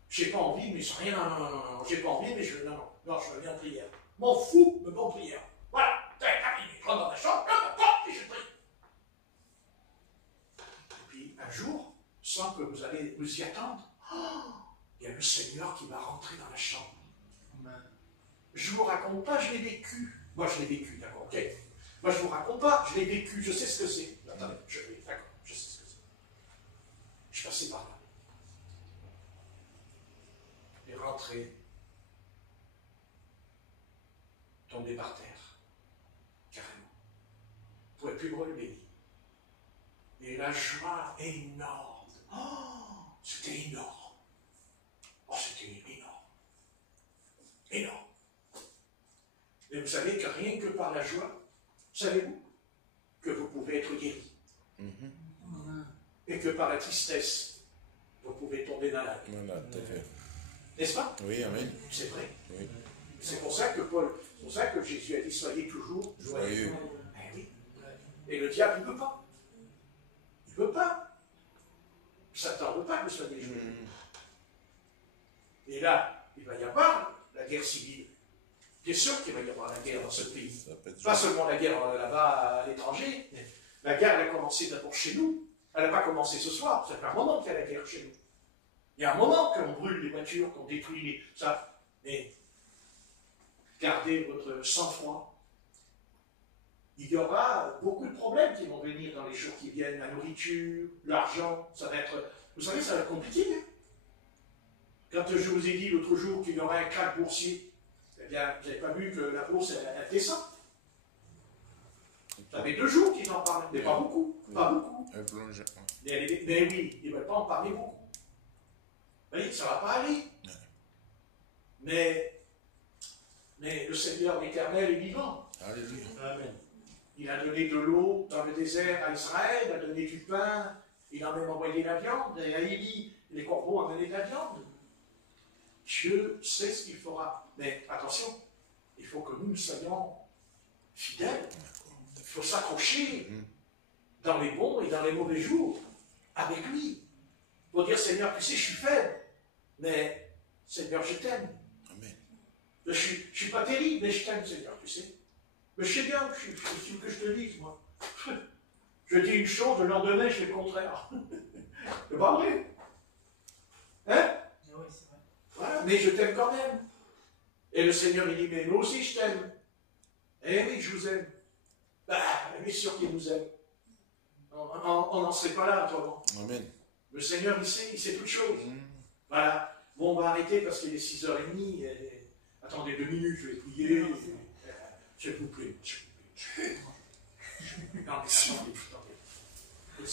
j'ai pas envie, mais c'est rien, non, j'ai pas envie, mais je viens en prière. M'en fous, me bon prière. Voilà, je rentre dans ma chambre, et je prie. Et puis un jour, sans que vous allez vous y attendre, Il y a le Seigneur qui va rentrer dans la chambre. Je ne vous raconte pas, je l'ai vécu. Moi, je l'ai vécu, d'accord, ok. Moi, je ne vous raconte pas, je l'ai vécu, je sais ce que c'est. Attendez, d'accord, je sais ce que c'est. Je suis passé par là. Et rentré, tombé par terre, carrément. Je ne pouvais plus me relever. Et la joie énorme. Oh, c'était énorme. Oh, c'était énorme. Énorme. Mais vous savez que rien que par la joie, savez-vous que vous pouvez être guéri. Et que par la tristesse, vous pouvez tomber malade. N'est-ce pas? Oui, amen. C'est vrai. Oui. C'est pour ça que Jésus a dit soyez toujours joyeux. Eh oui. Et le diable, il ne veut pas. Il ne veut pas. Satan ne veut pas que vous soyez joyeux. Et là, il va y avoir la guerre civile. Bien sûr qu'il va y avoir la guerre dans ce pays. Pas seulement la guerre là-bas à l'étranger. La guerre, elle a commencé d'abord chez nous. Elle n'a pas commencé ce soir. Ça fait un moment qu'il y a la guerre chez nous. Il y a un moment qu'on brûle les voitures, qu'on détruit ça. Mais gardez votre sang-froid. Il y aura beaucoup de problèmes qui vont venir dans les jours qui viennent. La nourriture, l'argent, ça va être... Vous savez, ça va être compliqué. Hein? Quand je vous ai dit l'autre jour qu'il y aurait un krach boursier, eh bien, vous n'avez pas vu que la bourse, elle descend. Ça fait 2 jours qu'ils en parlent, mais pas beaucoup. Pas beaucoup. Mais oui, ils ne veulent pas en parler beaucoup. Vous voyez, ça ne va pas aller. Mais le Seigneur éternel est vivant. Alléluia. Amen. Il a donné de l'eau dans le désert à Israël, il a donné du pain, il a même envoyé la viande, et à Élie, les corbeaux ont donné de la viande. Dieu sait ce qu'il fera. Mais attention, il faut que nous soyons fidèles. Il faut s'accrocher dans les bons et dans les mauvais jours avec lui. Pour dire, Seigneur, tu sais, je suis faible, mais Seigneur, je t'aime. Je ne suis pas terrible, mais je t'aime, Seigneur, tu sais. Mais je sais bien que je te dise, moi. Je dis une chose, le lendemain, je fais le contraire. C'est pas vrai. Hein? Oui, c'est vrai. Voilà, mais je t'aime quand même. Et le Seigneur, il dit, mais moi aussi, je t'aime. Eh oui, je vous aime. Bah, bien sûr qu'il nous aime. On n'en serait pas là, autrement. Amen. Le Seigneur, il sait toutes choses. Voilà. Bon, on va arrêter parce qu'il est 6h30. Attendez 2 minutes, je vais prier. S'il vous plaît. Non, mais attendez.